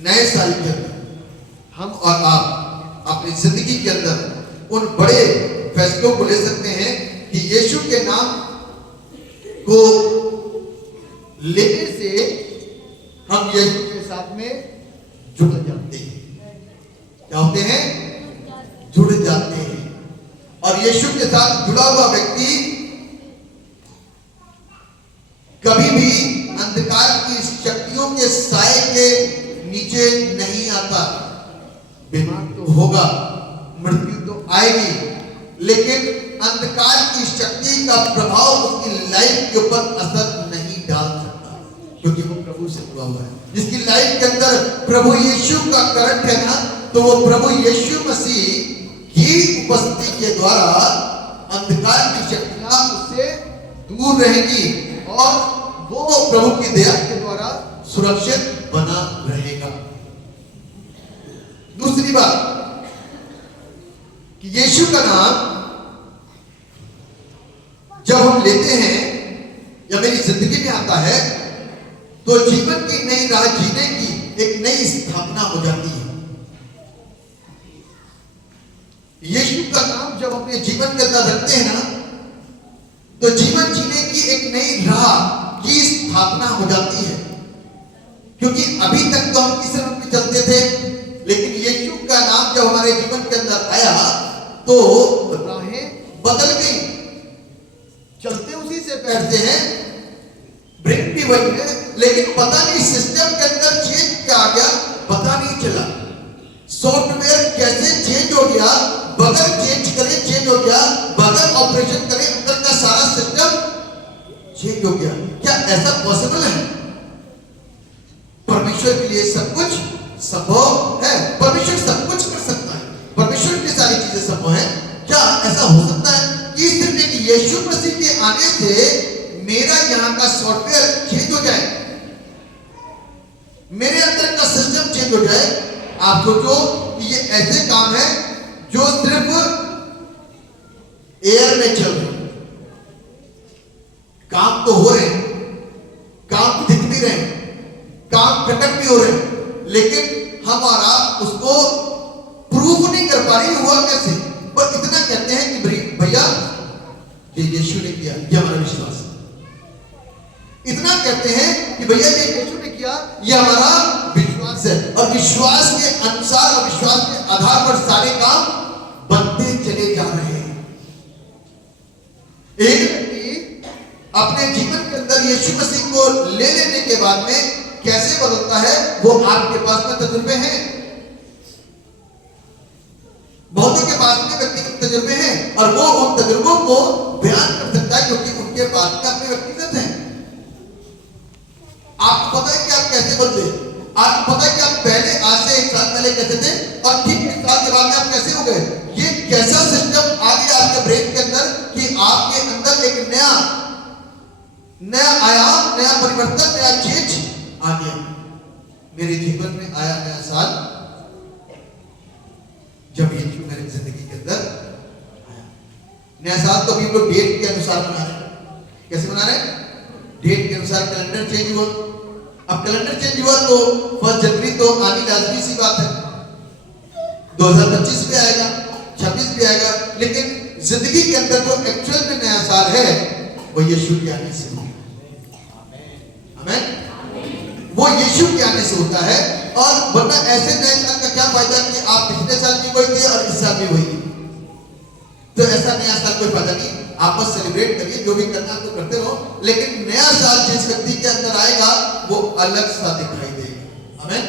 नए साल के अंदर हम और आप अपनी जिंदगी के अंदर उन बड़े फैसलों को ले सकते हैं कि यीशु के नाम को लेने से हम यीशु के साथ में जुड़ जाते हैं। क्या होते हैं? जुड़ जाते हैं। और यीशु के साथ जुड़ा हुआ व्यक्ति कभी भी अंधकार की शक्तियों के साए के नीचे नहीं आता। बीमार तो होगा, मृत्यु तो आएगी, लेकिन अंधकार की शक्ति का प्रभाव उसकी लाइफ के ऊपर असर नहीं डाल सकता, क्योंकि वो प्रभु से जुड़ा हुआ है। जिसकी लाइफ के अंदर प्रभु यीशु का करंट है ना, तो वो प्रभु यीशु मसीह की उपस्थिति के द्वारा अंधकार की शक्तियां उससे दूर रहेगी, और वो प्रभु की दया के द्वारा सुरक्षित बना रहेगा। दूसरी बात कि यीशु का नाम जब हम लेते हैं या मेरी जिंदगी में आता है, तो जीवन की नई राह जीने की एक नई स्थापना हो जाती है। यीशु का नाम जब अपने जीवन के अंदर रखते हैं ना, तो जीवन जीने की एक नई राह की स्थापना हो जाती है। क्योंकि अभी तक तो हम किस रंग पे चलते थे, लेकिन यीशु का नाम जब हमारे जीवन के अंदर आया तो राहें बदल गई। चलते उसी से बैठते हैं, ब्रेक भी वही है, लेकिन पता नहीं सिस्टम के अंदर चेंज क्या आ गया, पता नहीं चला। सॉफ्टवेयर कैसे चेंज हो गया, बगैर चेंज करे चेंज हो गया, बगैर ऑपरेशन करे अंदर का सारा सिस्टम चेंज हो गया। क्या ऐसा पॉसिबल है? परमेश्वर के लिए सब कुछ संभव है। परमेश्वर सब कुछ कर सकता है, परमेश्वर की सारी चीजें संभव है। क्या ऐसा हो सकता है कि सिर्फ एक यीशु मसीह के आने से मेरा यहाँ का सॉफ्टवेयर चेंज हो जाए, मेरे अंदर का सिस्टम चेंज हो जाए? आप सोचो कि ये ऐसे काम है जो सिर्फ एयर में चल रहे, काम तो हो रहे, काम दिख भी रहे, काम प्रकट भी हो रहे, लेकिन हम और आप उसको प्रूफ नहीं कर पा रहे हुआ कैसे। पर इतना कहते हैं कि भैया ये यीशु ने किया, ये हमारा विश्वास है। इतना कहते हैं कि भैया ये यीशु ने किया, ये हमारा विश्वास है। और विश्वास के अनुसार और विश्वास के आधार पर सारे काम बनते चले जा रहे हैं। एक व्यक्ति अपने जीवन के अंदर यीशु मसीह को ले लेने के बाद में कैसे बदलता है, वो आपके पास में तजुर्बे हैं, बहुतों के पास में व्यक्तिगत तजुर्बे हैं, और वो उन तजुर्बों को बयान कर सकता है क्योंकि उनके पास में अपने व्यक्तिगत हैं। आपको पता है कि आप कैसे बदले? आपको पता है कि आप पहले आज से 1 साल पहले कैसे थे और ठीक 1 साल के बाद में आप कैसे हो गए? ये कैसा सिस्टम आ गया आपके ब्रेन के अंदर कि आपके अंदर एक नया आयाम, नया परिवर्तन, नया चेंज आ गया। मेरे जीवन में आया नया साल जब यीशु मेरी जिंदगी के अंदर आया। नया साल तो अभी लोग डेट के अनुसार मना रहे हैं। कैसे मना रहे हैं? डेट के अनुसार कैलेंडर चेंज हुआ। अब कैलेंडर चेंज हुआ तो 1 जनवरी तो आनी लाजमी सी बात है। 2025 भी आएगा, 26 भी आएगा, लेकिन जिंदगी के अंदर जो एक्चुअल में नया साल है वो यीशु के आने से होता है। आमीन। वो यीशु के आने से होता है। और वरना ऐसे नए साल का क्या फायदा कि आप पिछले साल भी वही थे और इस साल भी वही थे। तो ऐसा नया साल कोई फायदा नहीं। आप बस सेलिब्रेट करिए, जो भी करना तो करते रहो, लेकिन नया साल जिस व्यक्ति के अंदर आएगा वो अलग सा दिखाई देगा। आमीन।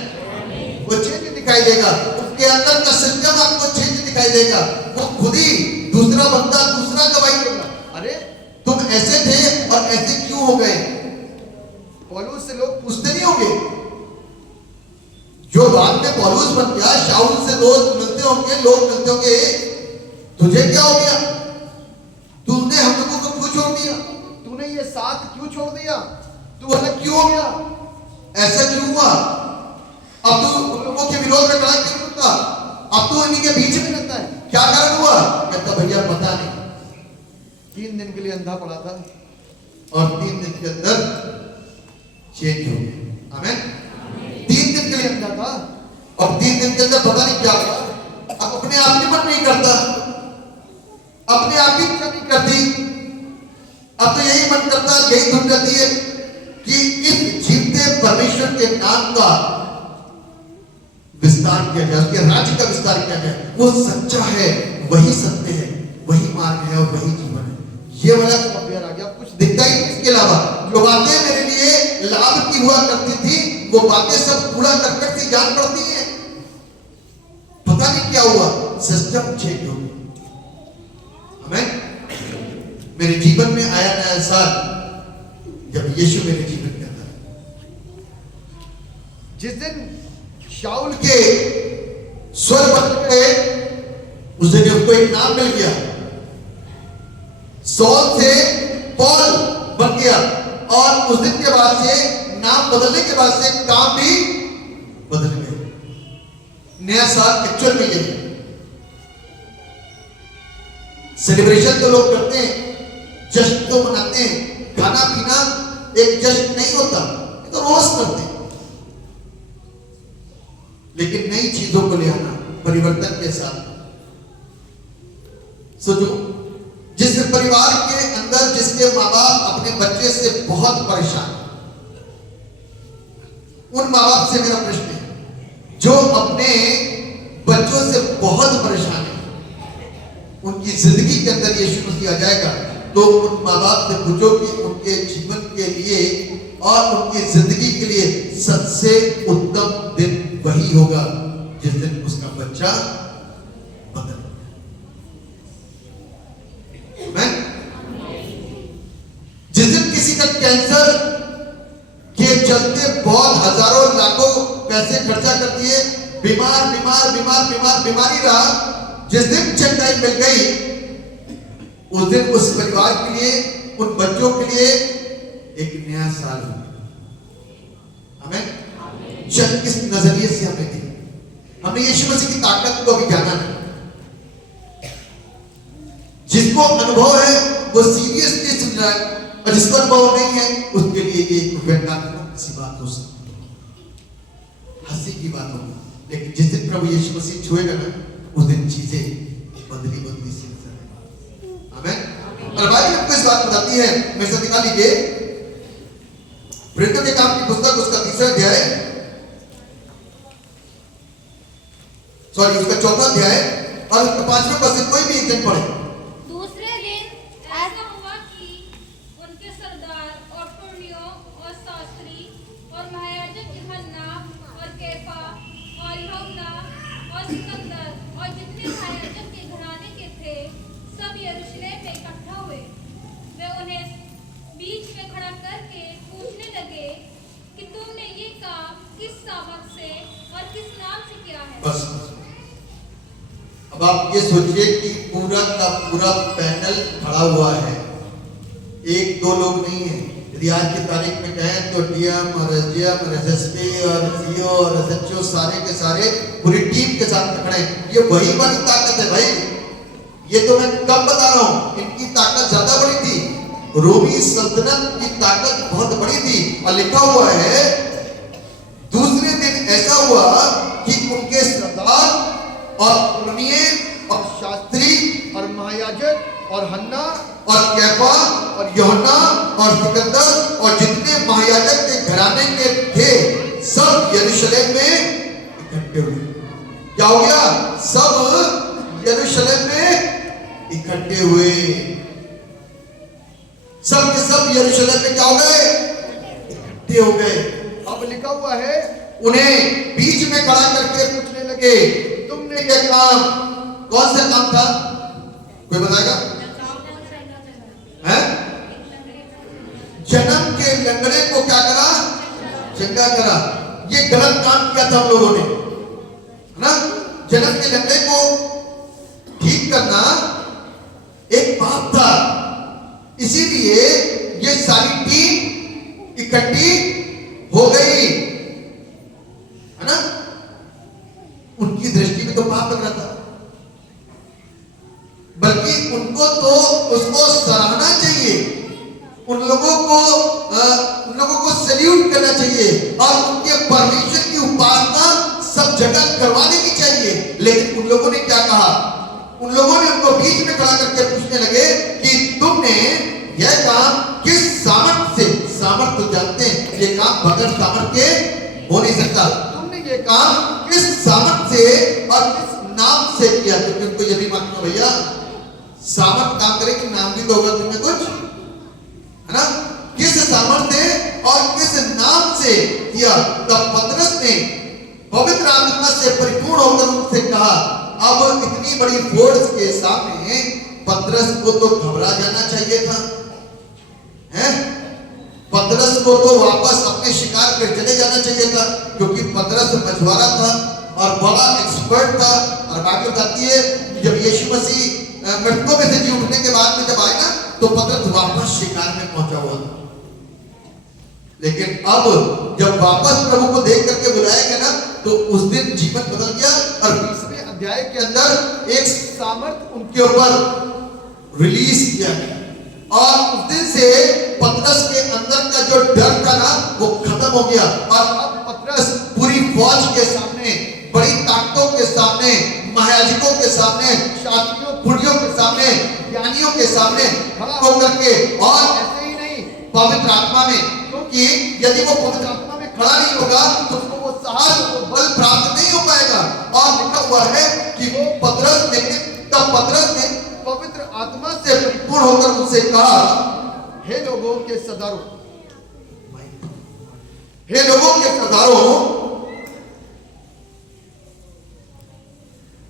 वो चेंज दिखाई देगा, उसके अंदर का सिस्टम आपको चेंज दिखाई देगा। वो खुद ही दूसरा बंदा दूसरा गवाही देगा, अरे तुम ऐसे थे और ऐसे क्यों हो गए? पौलुस से लोग पूछते नहीं होंगे, जो बाद में पौलुस बन गया, शाऊल से दोस्त मिलते होंगे, लोग मिलते होंगे, तुझे क्या हो गया? तूने हम लोगों को क्यों छोड़ दिया? तूने ये साथ क्यों छोड़ दिया? तू अलग क्यों हो गया? ऐसा क्यों हुआ? अब तू उन लोगों के विरोध में खड़ा क्यों होता? अब तू इन्हीं के बीच में रहता है, क्या कारण हुआ? कहता भैया पता नहीं, 3 दिन के लिए अंधा पड़ा था और 3 दिन के अंदर चेंज हो गया। आमीन। 3 दिन के लिए अंधा था और 3 दिन के अंदर पता नहीं क्या हुआ। अब अपने आप ही मन नहीं करता, अपने आप ही इच्छा नहीं करती। अब तो यही मन करता, यही धुन रहती है कि इस जीवते परमेश्वर के नाम का विस्तार किया जाए, उसके राज्य का विस्तार किया जाए। वो सच्चा है, वही सत्य है, वही मार्ग है और वही जीवन है। ये वाला तो अफेयर आ गया, कुछ दिखता ही नहीं। इसके अलावा जो बातें मेरे लिए लाभ की हुआ करती थी, वो बातें सब पूरा करके सी जान पड़ती है। पता नहीं क्या हुआ, सिस्टम चेंज हो गया। हमें मेरे जीवन में आया नया साल जब यीशु मेरे जीवन के अंदर। जिस दिन शाऊल के स्वर बदल गए, उस दिन उसको एक नाम मिल गया। सौल से पौल बन गया और उस दिन के बाद से, नाम बदलने के बाद से काम भी बदल गए। नया साल एक्चुअल में ये सेलिब्रेशन तो लोग करते हैं, जश्न तो मनाते हैं, खाना पीना एक जश्न नहीं होता, ये तो रोज करते हैं। लेकिन नई चीजों को ले आना परिवर्तन के साथ। सोचो, जिस परिवार के अंदर जिसके माँ बाप अपने बच्चे से बहुत परेशान, उन माँ बाप से मेरा प्रश्न है जो अपने बच्चों से बहुत परेशान है, उनकी जिंदगी के अंदर यीशु मसीह आ जाएगा तो उन माँ बाप से पूछो कि उनके जीवन के लिए और उनकी जिंदगी के लिए सबसे उत्तम दिन वही होगा जिस दिन उसका बच्चा बदल। जिस दिन किसी का कैंसर के चलते बहुत हजारों लाखों पैसे खर्चा कर दिए, बीमारी रहा, जिस दिन चंगाई मिल गई, उस दिन उस परिवार के लिए, उन बच्चों के लिए एक नया साल हो गया। हमें जब किस नजरिए से हमें थी, हमने यीशु मसीह की ताकत को अभी जाना नहीं। जिसको अनुभव है वो सीरियसली सुन रहा है, और जिसको अनुभव नहीं है उसके लिए ये एक व्यंग्यात्मक सी बात हो सकती है, हंसी की बात होगी। लेकिन जिस दिन प्रभु यीशु मसीह छुएगा ना, उस दिन चीजें बदली सी नजर आएगी। आमीन। और बाइबल हमको इस बात बताती है, मेरे साथ निकाल लीजिए प्रेरितों के काम की पुस्तक, उसका 3रा अध्याय, उसका 4था अध्याय और उसका 5वां पद से कोई भी एक दिन पढ़े। दूसरे दिन ऐसा हुआ कि उनके सरदार और पुरनियों और शास्त्री और महायाजक यूहन्ना और कैफा और यूहन्ना और सिकंदर और जितने महायाजक के घराने के थे, सब यरूशलेम में इकट्ठा हुए। वे उन्हें बीच में खड़ा करके पूछने लगे, कि तुमने ये काम किस सामर्थ से और किस नाम से किया है। बस अब आप ये सोचिए कि पूरा का पूरा पैनल खड़ा हुआ है, एक दो लोग नहीं है। यदि आज की तारीख में कहें तो डीएम और एसडीएम और एसएसपी और सीओ और एसएचओ सारे के सारे पूरी टीम के साथ खड़े हैं। ये वही बड़ी ताकत है भाई। ये तो मैं कब बता रहा हूं, इनकी ताकत ज्यादा बड़ी थी। रोमी सल्तनत की ताकत बहुत बड़ी थी। और लिखा हुआ है दूसरे दिन ऐसा हुआ कि उनके सरदार और पुरनिये और शास्त्री और महायाजक और हन्ना और कैफा और यूहन्ना और सिकंदर और जितने महायाजक के घराने के थे सब यरूशलेम में इकट्ठे हुए। क्या हो गया? सब यरूशलेम में इकट्ठे हुए। सब के सब यरूशलेम में क्या हो गए? इकट्ठे हो गए। अब लिखा हुआ है उन्हें बीच में खड़ा करके पूछने लगे तुमने क्या काम, कौन सा काम था? कोई बताएगा? हैं? जन्म के लंगड़े को क्या करा? चंगा करा। ये गलत काम किया था हम लोगों ने, है ना? जन्म के लंगड़े को ठीक करना एक पाप था। इसीलिए ये सारी टीम इकट्ठी हो गई, है ना? उनकी दृष्टि में तो पाप लग रहा था, बल्कि उनको तो उसको सराहना चाहिए, उन लोगों को सैल्यूट करना चाहिए और उनके परमेश्वर की उपासना सब जगह करवाने की चाहिए। लेकिन उन लोगों ने क्या कहा? उन लोगों ने उनको बीच में खड़ा करके पूछने लगे कि तुमने यह काम किस सामर्थ से, सामर्थ तो जानते हैं ये काम बगैर सामर्थ के हो नहीं सकता, तुमने ये काम किस सामर्थ से और किस नाम से किया? तुमने उनको यदि मानो भैया सामर्थ काम करे कि नाम भी तो होगा तुम्हें कुछ, है ना? किस सामर्थ्य और किस नाम से किया? तब पतरस ने पवित्र आत्मा से परिपूर्ण होकर उनसे कहा। अब इतनी बड़ी फोर्स के सामने पतरस को तो घबरा जाना चाहिए था, हैं? पतरस को तो वापस अपने शिकार पे चले जाना चाहिए था, क्योंकि पतरस मछुआरा था और बड़ा एक्सपर्ट था। और बात बताती है जब यीशु मसीह मृतकों में से जी उठने के बाद में जब आए ना तो पतरस वापस शिकार में पहुंचा हुआ था। लेकिन अब जब वापस प्रभु को देख करके बुलाया गया ना तो उस दिन जीवन बदल गया और 20वें अध्याय के अंदर एक सामर्थ उनके ऊपर रिलीज किया गया और उस दिन से पतरस के अंदर का जो डर था ना वो खत्म हो गया। और अब पतरस पूरी फौज के सामने, बड़ी ताकतों के सामने, महायाजकों के सामने, शास्त्रियों पुड़ियों के सामने, ज्ञानियों के सामने खड़ा होकर के, और ऐसे ही नहीं पवित्र आत्मा में, क्योंकि यदि वो पवित्र आत्मा में खड़ा नहीं होगा तो उसको वो साहस, वो बल प्राप्त नहीं हो पाएगा। और लिखा हुआ है कि वो पतरस ने पवित्र आत्मा से परिपूर्ण होकर उनसे कहा, हे लोगों के सरदारों, हे लोगों के सरदारों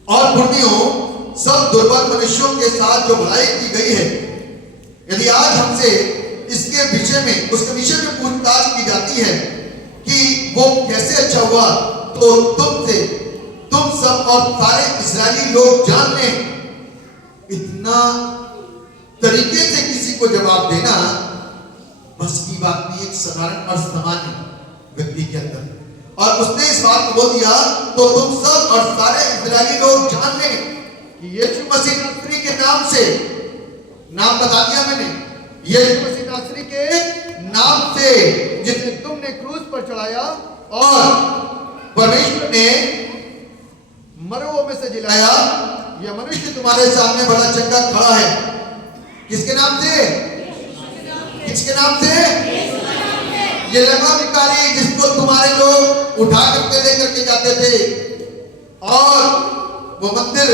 और पुण्यों, सब दुर्बल मनुष्यों के साथ जो भलाई की गई है, यदि आज हमसे इसके विषय में, उसके विषय में पूछताछ की जाती है कि वो कैसे अच्छा हुआ, तो तुम सब और सारे इस्राएली लोग जान लें। इतना तरीके से किसी को जवाब देना बस की बात नहीं, एक साधारण और सामान्य व्यक्ति के अंदर। और उसने इस बात को बोल दिया, तो तुम सब और सारे इस्राएली लोग जान लें कि यीशु मसीह नासरी के नाम से, नाम बता दिया मैंने, यीशु मसीह नासरी के नाम से जिसे तुमने क्रूस पर चढ़ाया और परमेश्वर ने मरों में से जिलाया, यह मनुष्य तुम्हारे सामने बड़ा चंगा खड़ा है। किसके नाम से? किसके नाम से? ये लंगड़ा भिखारी जिसको तुम्हारे लोग उठा करके लेकर के जाते थे और वो मंदिर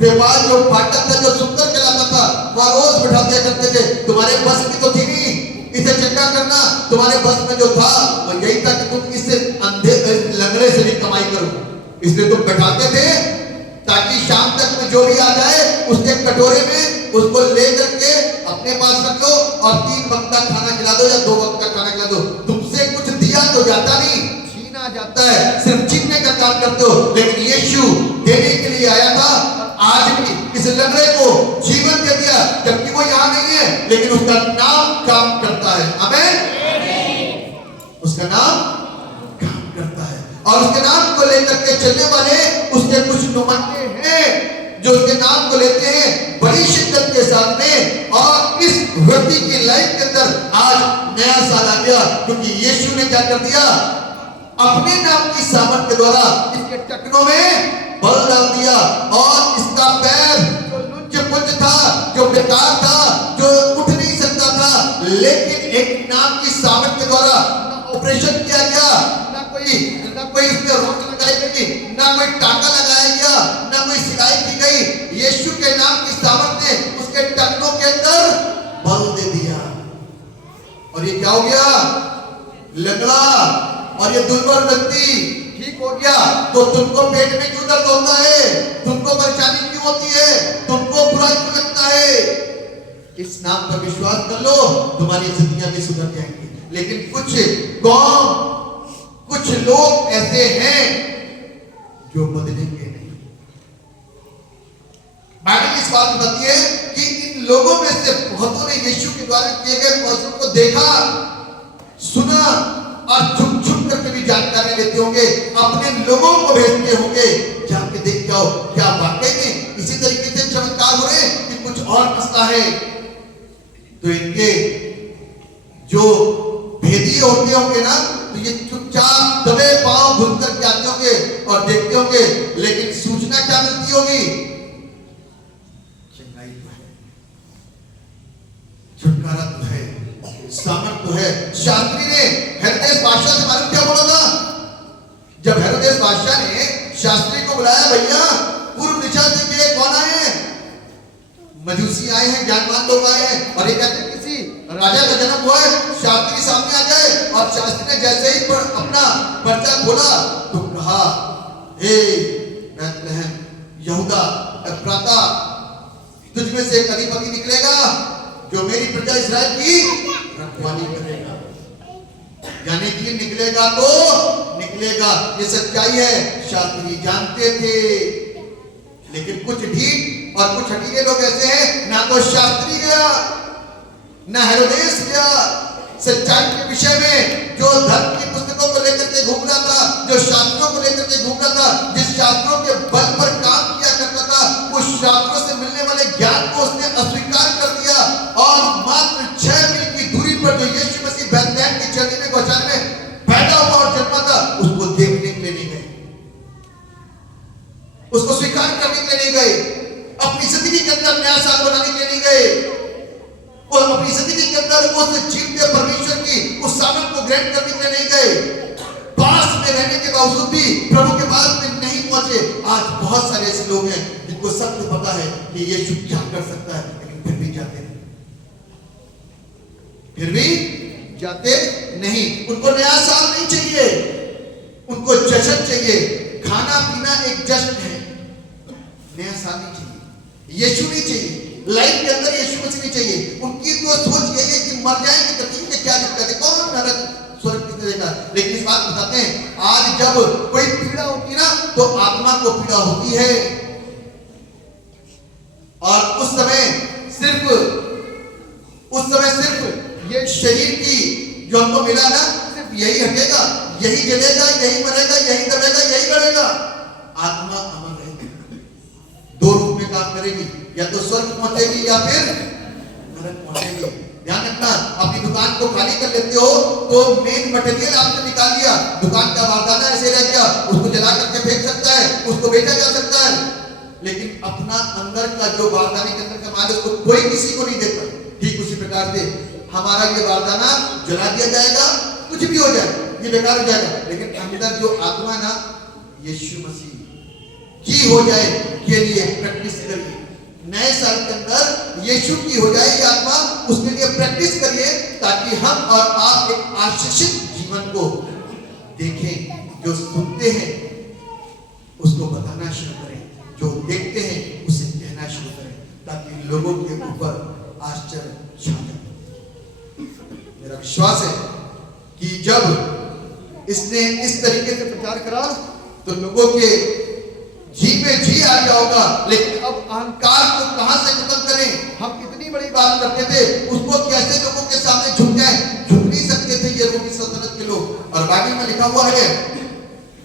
के बाद जो फाटक था जो सुंदर कहलाता था वहां रोज बिठा दिया करते थे। तुम्हारे बस की तो थी नहीं इसे चंगा करना, तुम्हारे बस में जो था वो यही था कि तुम इससे अंधे लंगड़े से भी कमाई करो, इसलिए तुम बैठाते थे ताकि शाम तक में जो भी आ जाए उसके कटोरे में उसको ले करके अपने पास रख लो और 3 वक्त का खाना खिला दो या 2 वक्त का खाना खिला दो। तुमसे जीतना जाता है, सिर्फ जीतने का काम करते हो, लेकिन यीशु देने के लिए आया था। आज भी इस लंगड़े को जीवन दे दिया, जबकि वो यहाँ नहीं है, लेकिन उसका नाम काम करता है। आमीन। उसका नाम काम करता है, और उसके नाम को लेकर के चलने वाले उसके कुछ नुमाइंदे हैं जो उसके नाम को लेते हैं बड़ी शिद्दत के साथ में। और इस व्यक्ति की लाइफ के अंदर आज नया साल आ गया, क्योंकि यीशु ने क्या कर दिया, अपने नाम की सामर्थ के द्वारा इसके टखनों में बल डाल दिया, और इसका पैर जो लुच्च था, जो बेकार था, जो उठ नहीं सकता था, लेकिन एक नाम की सामर्थ के द्वारा ना ऑपरेशन किया गया, ना कोई उसमें रोक लगाई गई, ना कोई टाका लगाया गया, ना कोई सिलाई की गई। यीशु के नाम की सामर्थ ने उसके टखनों के अंदर बल दे दिया, और ये क्या हो गया, लंगड़ा और ये दुर्बल व्यक्ति ठीक हो गया। तो तुमको पेट में क्यों दर्द होता है, तुमको परेशानी क्यों होती है, तुमको बुरा क्यों लगता है, इस नाम पर विश्वास कर लो, तुम्हारी जिंदगियां भी सुधर जाएंगी। लेकिन कुछ कौम, कुछ लोग ऐसे हैं जो बदलेंगे नहीं। बाइबल इस बात बताती है कि इन लोगों में से बहुतों ने यीशु के द्वारा किए गए मौजूद को देखा, सुना, और छुप छुप करके भी जानकारी लेते होंगे, अपने लोगों को भेजते होंगे, जाके देख के आओ क्या वाकई में इसी तरीके से चमत्कार हो रहे हैं कि कुछ और मसला है। तो इनके जो भेदी होते होंगे ना, तो ये चुपचाप दबे पांव घुस कर के आते होंगे और देखते होंगे, लेकिन सूचना क्या मिलती होगी, चंगाई तो है, छुटकारा तो है, सामर्थ तो है। शास्त्री ने हेरोदेस बादशाह से मालूम क्या बोला था, जब हेरोदेस बादशाह ने शास्त्री को बुलाया, भैया पूर्व दिशा से के कौन आए हैं, मजूसी आए हैं, ज्ञानवान लोग आए हैं, और ये कहते हैं किसी राजा का जन्म हुआ है, शास्त्री सामने आ जाए। और शास्त्री ने जैसे ही अपना पर्चा खोला तो कहा, हे बैतलहम यहूदा एफ्राता, तुझ में से एक अधिपति निकलेगा जो मेरी प्रजा इस्राएल की रखवाली करेगा। यानी कि निकलेगा तो निकलेगा, ये सच्चाई है। शास्त्री जानते थे, लेकिन कुछ ढीठ और कुछ हटीले लोग ऐसे हैं, ना तो शास्त्री गया ना हेरोदेस गया सच्चाई के विषय में, जो धर्म की पुस्तकों को लेकर के घूम रहा था, जो शास्त्रों को लेकर के घूम रहा था, जिस शास्त्रों के बल पर काम किया करता था, उस शास्त्रों से मिलने वाले ज्ञान को उसने अस्वीकार कर दिया, और मात्र 6 मील की दूरी पर जो यीशु मसीह बैतलहम की चरनी में गौशाला में पैदा हुआ और जन्मा था, उसको देखने के लिए नहीं गए, उसको स्वीकार करने के लिए नहीं गए, अपनी जिंदगी के अंदर नया साल बनाने के लिए नहीं गए, और अपनी जिंदगी के अंदर उस जीवते परमेश्वर की उस सामर्थ को ग्रहण करने के लिए नहीं गए। पास में रहने के बावजूद भी प्रभु के पास में नहीं पहुंचे। आज बहुत सारे ऐसे लोग हैं जिनको सब पता है कि यीशु क्या कर सकता है, लेकिन फिर भी जाते नहीं, फिर भी जाते नहीं। उनको नया साल नहीं चाहिए, उनको जश्न चाहिए। खाना पीना एक जश्न है, नया साल नहीं चाहिए, यीशु नहीं चाहिए, लाइफ के अंदर यीशु मसीह नहीं चाहिए। उनकी तो सोच यही है कि मर जाएंगे तो ठीक है, क्या दिक्कत है, कौन नरक स्वर्ग किसने देखा। लेकिन इस बात बताते हैं, आज जब कोई पीड़ा होती है ना, तो आत्मा को पीड़ा होती है, और उस समय सिर्फ ये शरीर की जो हमको मिला ना, सिर्फ यही हटेगा, यही जलेगा, यही मरेगा, यही दबेगा, यही बढ़ेगा। आत्मा अमर रहेगी, दो रूप में काम करेगी, या तो स्वर्ग पहुंचेगी या फिर नरक पहुंचेगी। ध्यान रखना, अपनी दुकान को खाली कर लेते हो तो मेन मटेरियल आपने निकाल लिया, दुकान का बारदाना ऐसे रह गया, उसको जला करके फेंक सकता है, उसको बेचा जा सकता है, लेकिन अपना अंदर का जो बारदाने के अंदर का माल उसको कोई किसी को नहीं देता। ठीक उसी प्रकार से हमारा ये बारदाना जला दिया जाएगा, कुछ भी हो जाए, ये बेकार हो जाएगा, लेकिन अंदर जो आत्मा ना यीशु मसीह की हो जाए के लिए प्रैक्टिस करिए। नए साल के अंदर यीशु की हो जाए ये आत्मा, उसके लिए प्रैक्टिस करिए, ताकि हम और आप एक आशीषित जीवन को देखें। जो सुनते हैं उसको बताना शुरू करें, जो देखते हैं उसे कहना शुरू करें, ताकि लोगों के ऊपर आश्चर्य छा जाए। मेरा विश्वास है कि जब इसने इस इस तरीके से प्रचार करा तो लोगों के जी में जी आ गया होगा, लेकिन अब अहंकार को कहां से खत्म करें? हम इतनी बड़ी बात करते थे, उसको कैसे लोगों के सामने झुक जाए? झुक नहीं सकते थे ये रोमी सल्तनत के लोग। और बाइबल में लिखा हुआ है,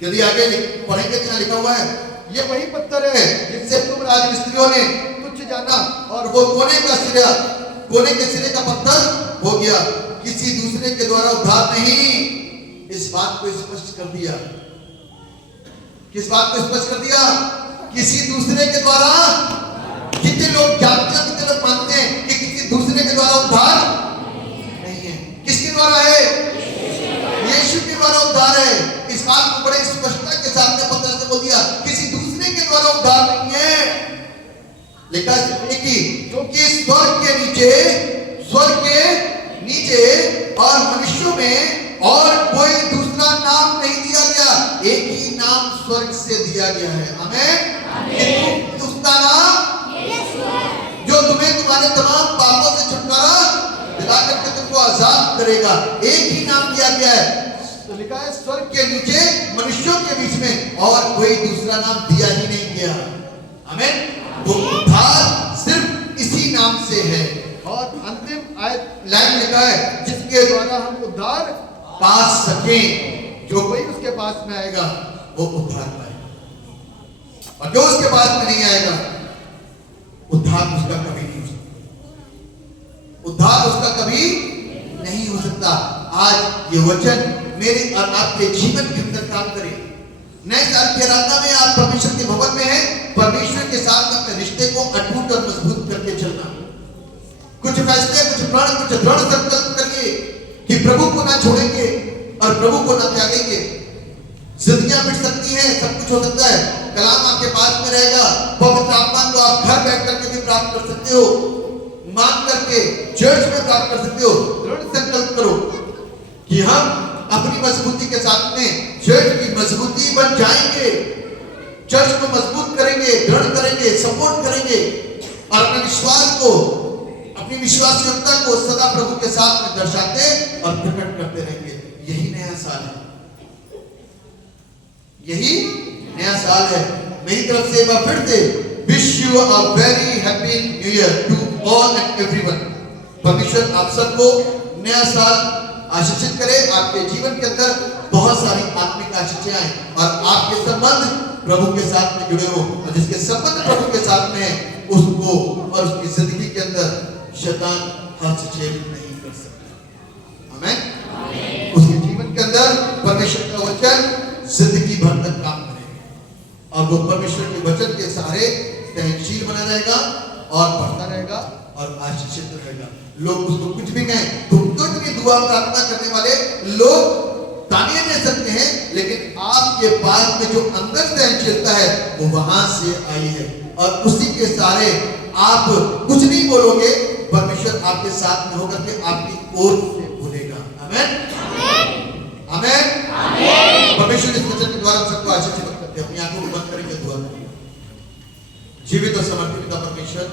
यदि आगे पढ़ेंगे तो लिखा हुआ है, ये वही पत्थर है जिससे तुम राजमिस्त्रियों ने तुच्छ जाना और वो कोने के सिरे का पत्थर हो गया, किसी दूसरे के द्वारा उद्धार नहीं। इस बात को स्पष्ट कर दिया। किस बात को स्पष्ट कर दिया? किसी दूसरे के द्वारा। कितने लोग जानते हैं, कितने लोग मानते हैं कि किसी दूसरे के द्वारा उद्धार नहीं है? किसके द्वारा है? यीशु के द्वारा उद्धार है। इस बात को बड़े स्पष्टता के साथ में पत्थर से बोल दिया, किसी दूसरे के द्वारा उद्धार नहीं है। लिखा है कि क्योंकि स्वर्ग के नीचे और मनुष्यों में और कोई दूसरा नाम नहीं दिया गया, एक ही नाम स्वर्ग से दिया गया है। आमीन। उसका नाम यीशु है, जो तुम्हें तुम्हारे तमाम पापों से छुटकारा दिला करके तुमको आजाद करेगा। एक ही नाम दिया गया है, तो लिखा है स्वर्ग के नीचे मनुष्यों के बीच में और कोई दूसरा नाम दिया ही नहीं गया। आमीन। वो उद्धार सिर्फ इसी नाम से है। और अंतिम लाइन लिखा है, जिसके द्वारा हम उद्धार पा सके। जो कोई उसके पास में आएगा वो उद्धार पाएगा, और जो उसके पास में नहीं आएगा उद्धार उसका कभी नहीं हो सकता। उद्धार उसका कभी नहीं हो सकता। आज ये वचन मेरे और आपके जीवन के अंदर काम करे। नए साल की आराधना में आप परमेश्वर के भवन में हैं, परमेश्वर के साथ अपने रिश्ते को अटूट और मजबूत करके चलना। कुछ फैसले, कुछ प्रण, कुछ दृढ़ संकल्प करिए कि प्रभु को ना छोड़ेंगे और प्रभु को ना त्यागेंगे। जिंदगियां मिट सकती हैं, सब कुछ हो सकता है। कलाम आपके पास में रहेगा, पवित्र आत्मा को आप घर बैठ करके भी प्राप्त कर सकते हो, मान करके चर्च में प्राप्त कर सकते हो। दृढ़ संकल्प करो कि हम अपनी मजबूती के साथ में चर्च की मजबूती बन जाएंगे, चर्च को मजबूत करेंगे, दृढ़ करेंगे, सपोर्ट करेंगे और अपने विश्वास को, अपनी विश्वास योग्यता को सदा प्रभु के साथ में दर्शाते और प्रकट करते रहेंगे। यही नया साल है, यही नया साल है। मेरी तरफ से एक बार फिर से wish you a very happy new year to all and everyone. परमेश्वर आप सबको नया साल आशीषित करे, आपके जीवन के अंदर बहुत सारी आत्मिक आशीषें आए और आपके संबंध प्रभु के साथ में जुड़े हो, और जिसके संबंध प्रभु के साथ में है उसको और उसकी जिंदगी के अंदर शैतान हस्तक्षेप नहीं कर सकता। आमीन। उसके जीवन के अंदर परमेश्वर का वचन जिंदगी भर तक काम करेगा और वो परमेश्वर के वचन के सहारे सहनशील बना रहेगा और बढ़ता रहेगा और आशीषित रहेगा। लोग उसको कुछ भी कहें, तुमको इतनी दुआ प्रार्थना करने वाले लोग ताने दे सकते हैं, लेकिन आपके पास में जो अंदर सहनशीलता है वो वहां से आई है और उसी के सहारे आप कुछ नहीं बोलोगे, परमेश्वर आपके साथ में होकर के आपकी ओर से बोलेगा। आमीन। आमीन। परमेश्वर इस वचन के द्वारा सबको आशीषित करते हैं। अपनी आंखों को बंद करेंगे, दुआ करेंगे। जीवित और समर्पित पिता परमेश्वर,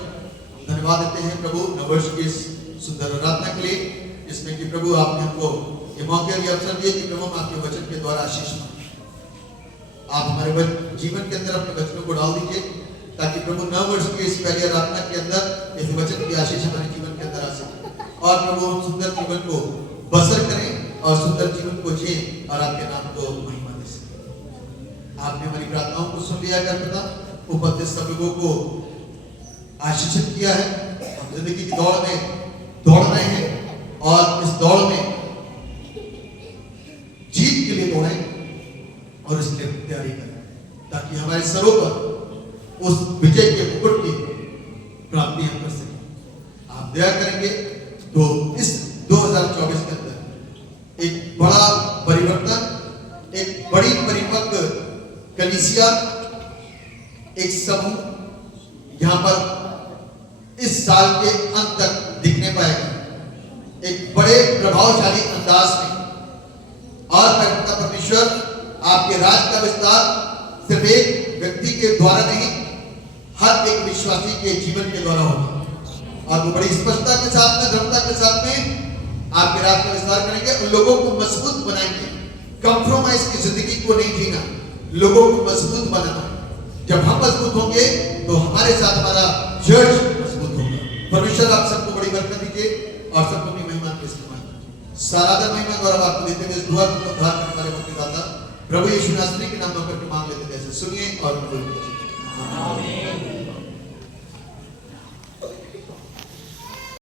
धन्यवाद देते हैं प्रभु नववर्ष की इस सुंदर आराधना के लिए, जिसमें कि प्रभु आपने हमको ये मौके और अवसर दिए कि प्रभु हम आपके वचन के द्वारा आशीष पाएं। आप हमारे जीवन के अंदर अपने वचनों को डाल दीजिए ताकि प्रभु नववर्ष की इस पहली आराधना के अंदर इस वचन की आशीष हमारे जीवन के अंदर आ सके और प्रभु हम सुंदर जीवन को बसर करें और सुंदर जीवन को जिए और आपके नाम को महिमा दे सके। आपने हमारी प्रार्थनाओं को सुन लिया कर पिता, उपस्थित सब लोगों को आशीषित किया है। हम जिंदगी की दौड़ में दौड़ रहे हैं और इस दौड़ में जीत के लिए दौड़ें और इसके लिए तैयारी करें ताकि हमारे सरों पर उस विजय के मुकुट की प्राप्ति हम कर सकें। आप दया करेंगे तो इस 2024 के अंदर एक बड़ा परिवर्तन, एक बड़ी परिपक्व कलीसिया, एक समूह यहाँ पर इस साल के अंत तक दिखने पाएगा, एक बड़े प्रभावशाली अंदाज में। और परमेश्वर आपके राज का विस्तार सिर्फ एक व्यक्ति के द्वारा नहीं, हर एक विश्वासी के जीवन के द्वारा होगा और वो बड़ी स्पष्टता के साथ में, दृढ़ता के साथ में आपके राज का विस्तार करेंगे, उन लोगों को मजबूत बनाएंगे कंप्रोमाइज की जिंदगी को नहीं जीना, लोगों को मजबूत बनाना। जब हम मजबूत होंगे तो हमारे साथ हमारा चर्च मजबूत होगा। परमेश्वर आप सबको बड़ी बरकत दीजिए और सबको अपनी महिमा के इस्तेमाल कीजिए। सारा महिमा गौरव आपको देते हुए इस दुआ को उद्धार करने वाले मुक्तिदाता प्रभु यीशु नासरी के नाम में करके मांग लेते हैं। सुनिए और कबूल कीजिए। आमीन।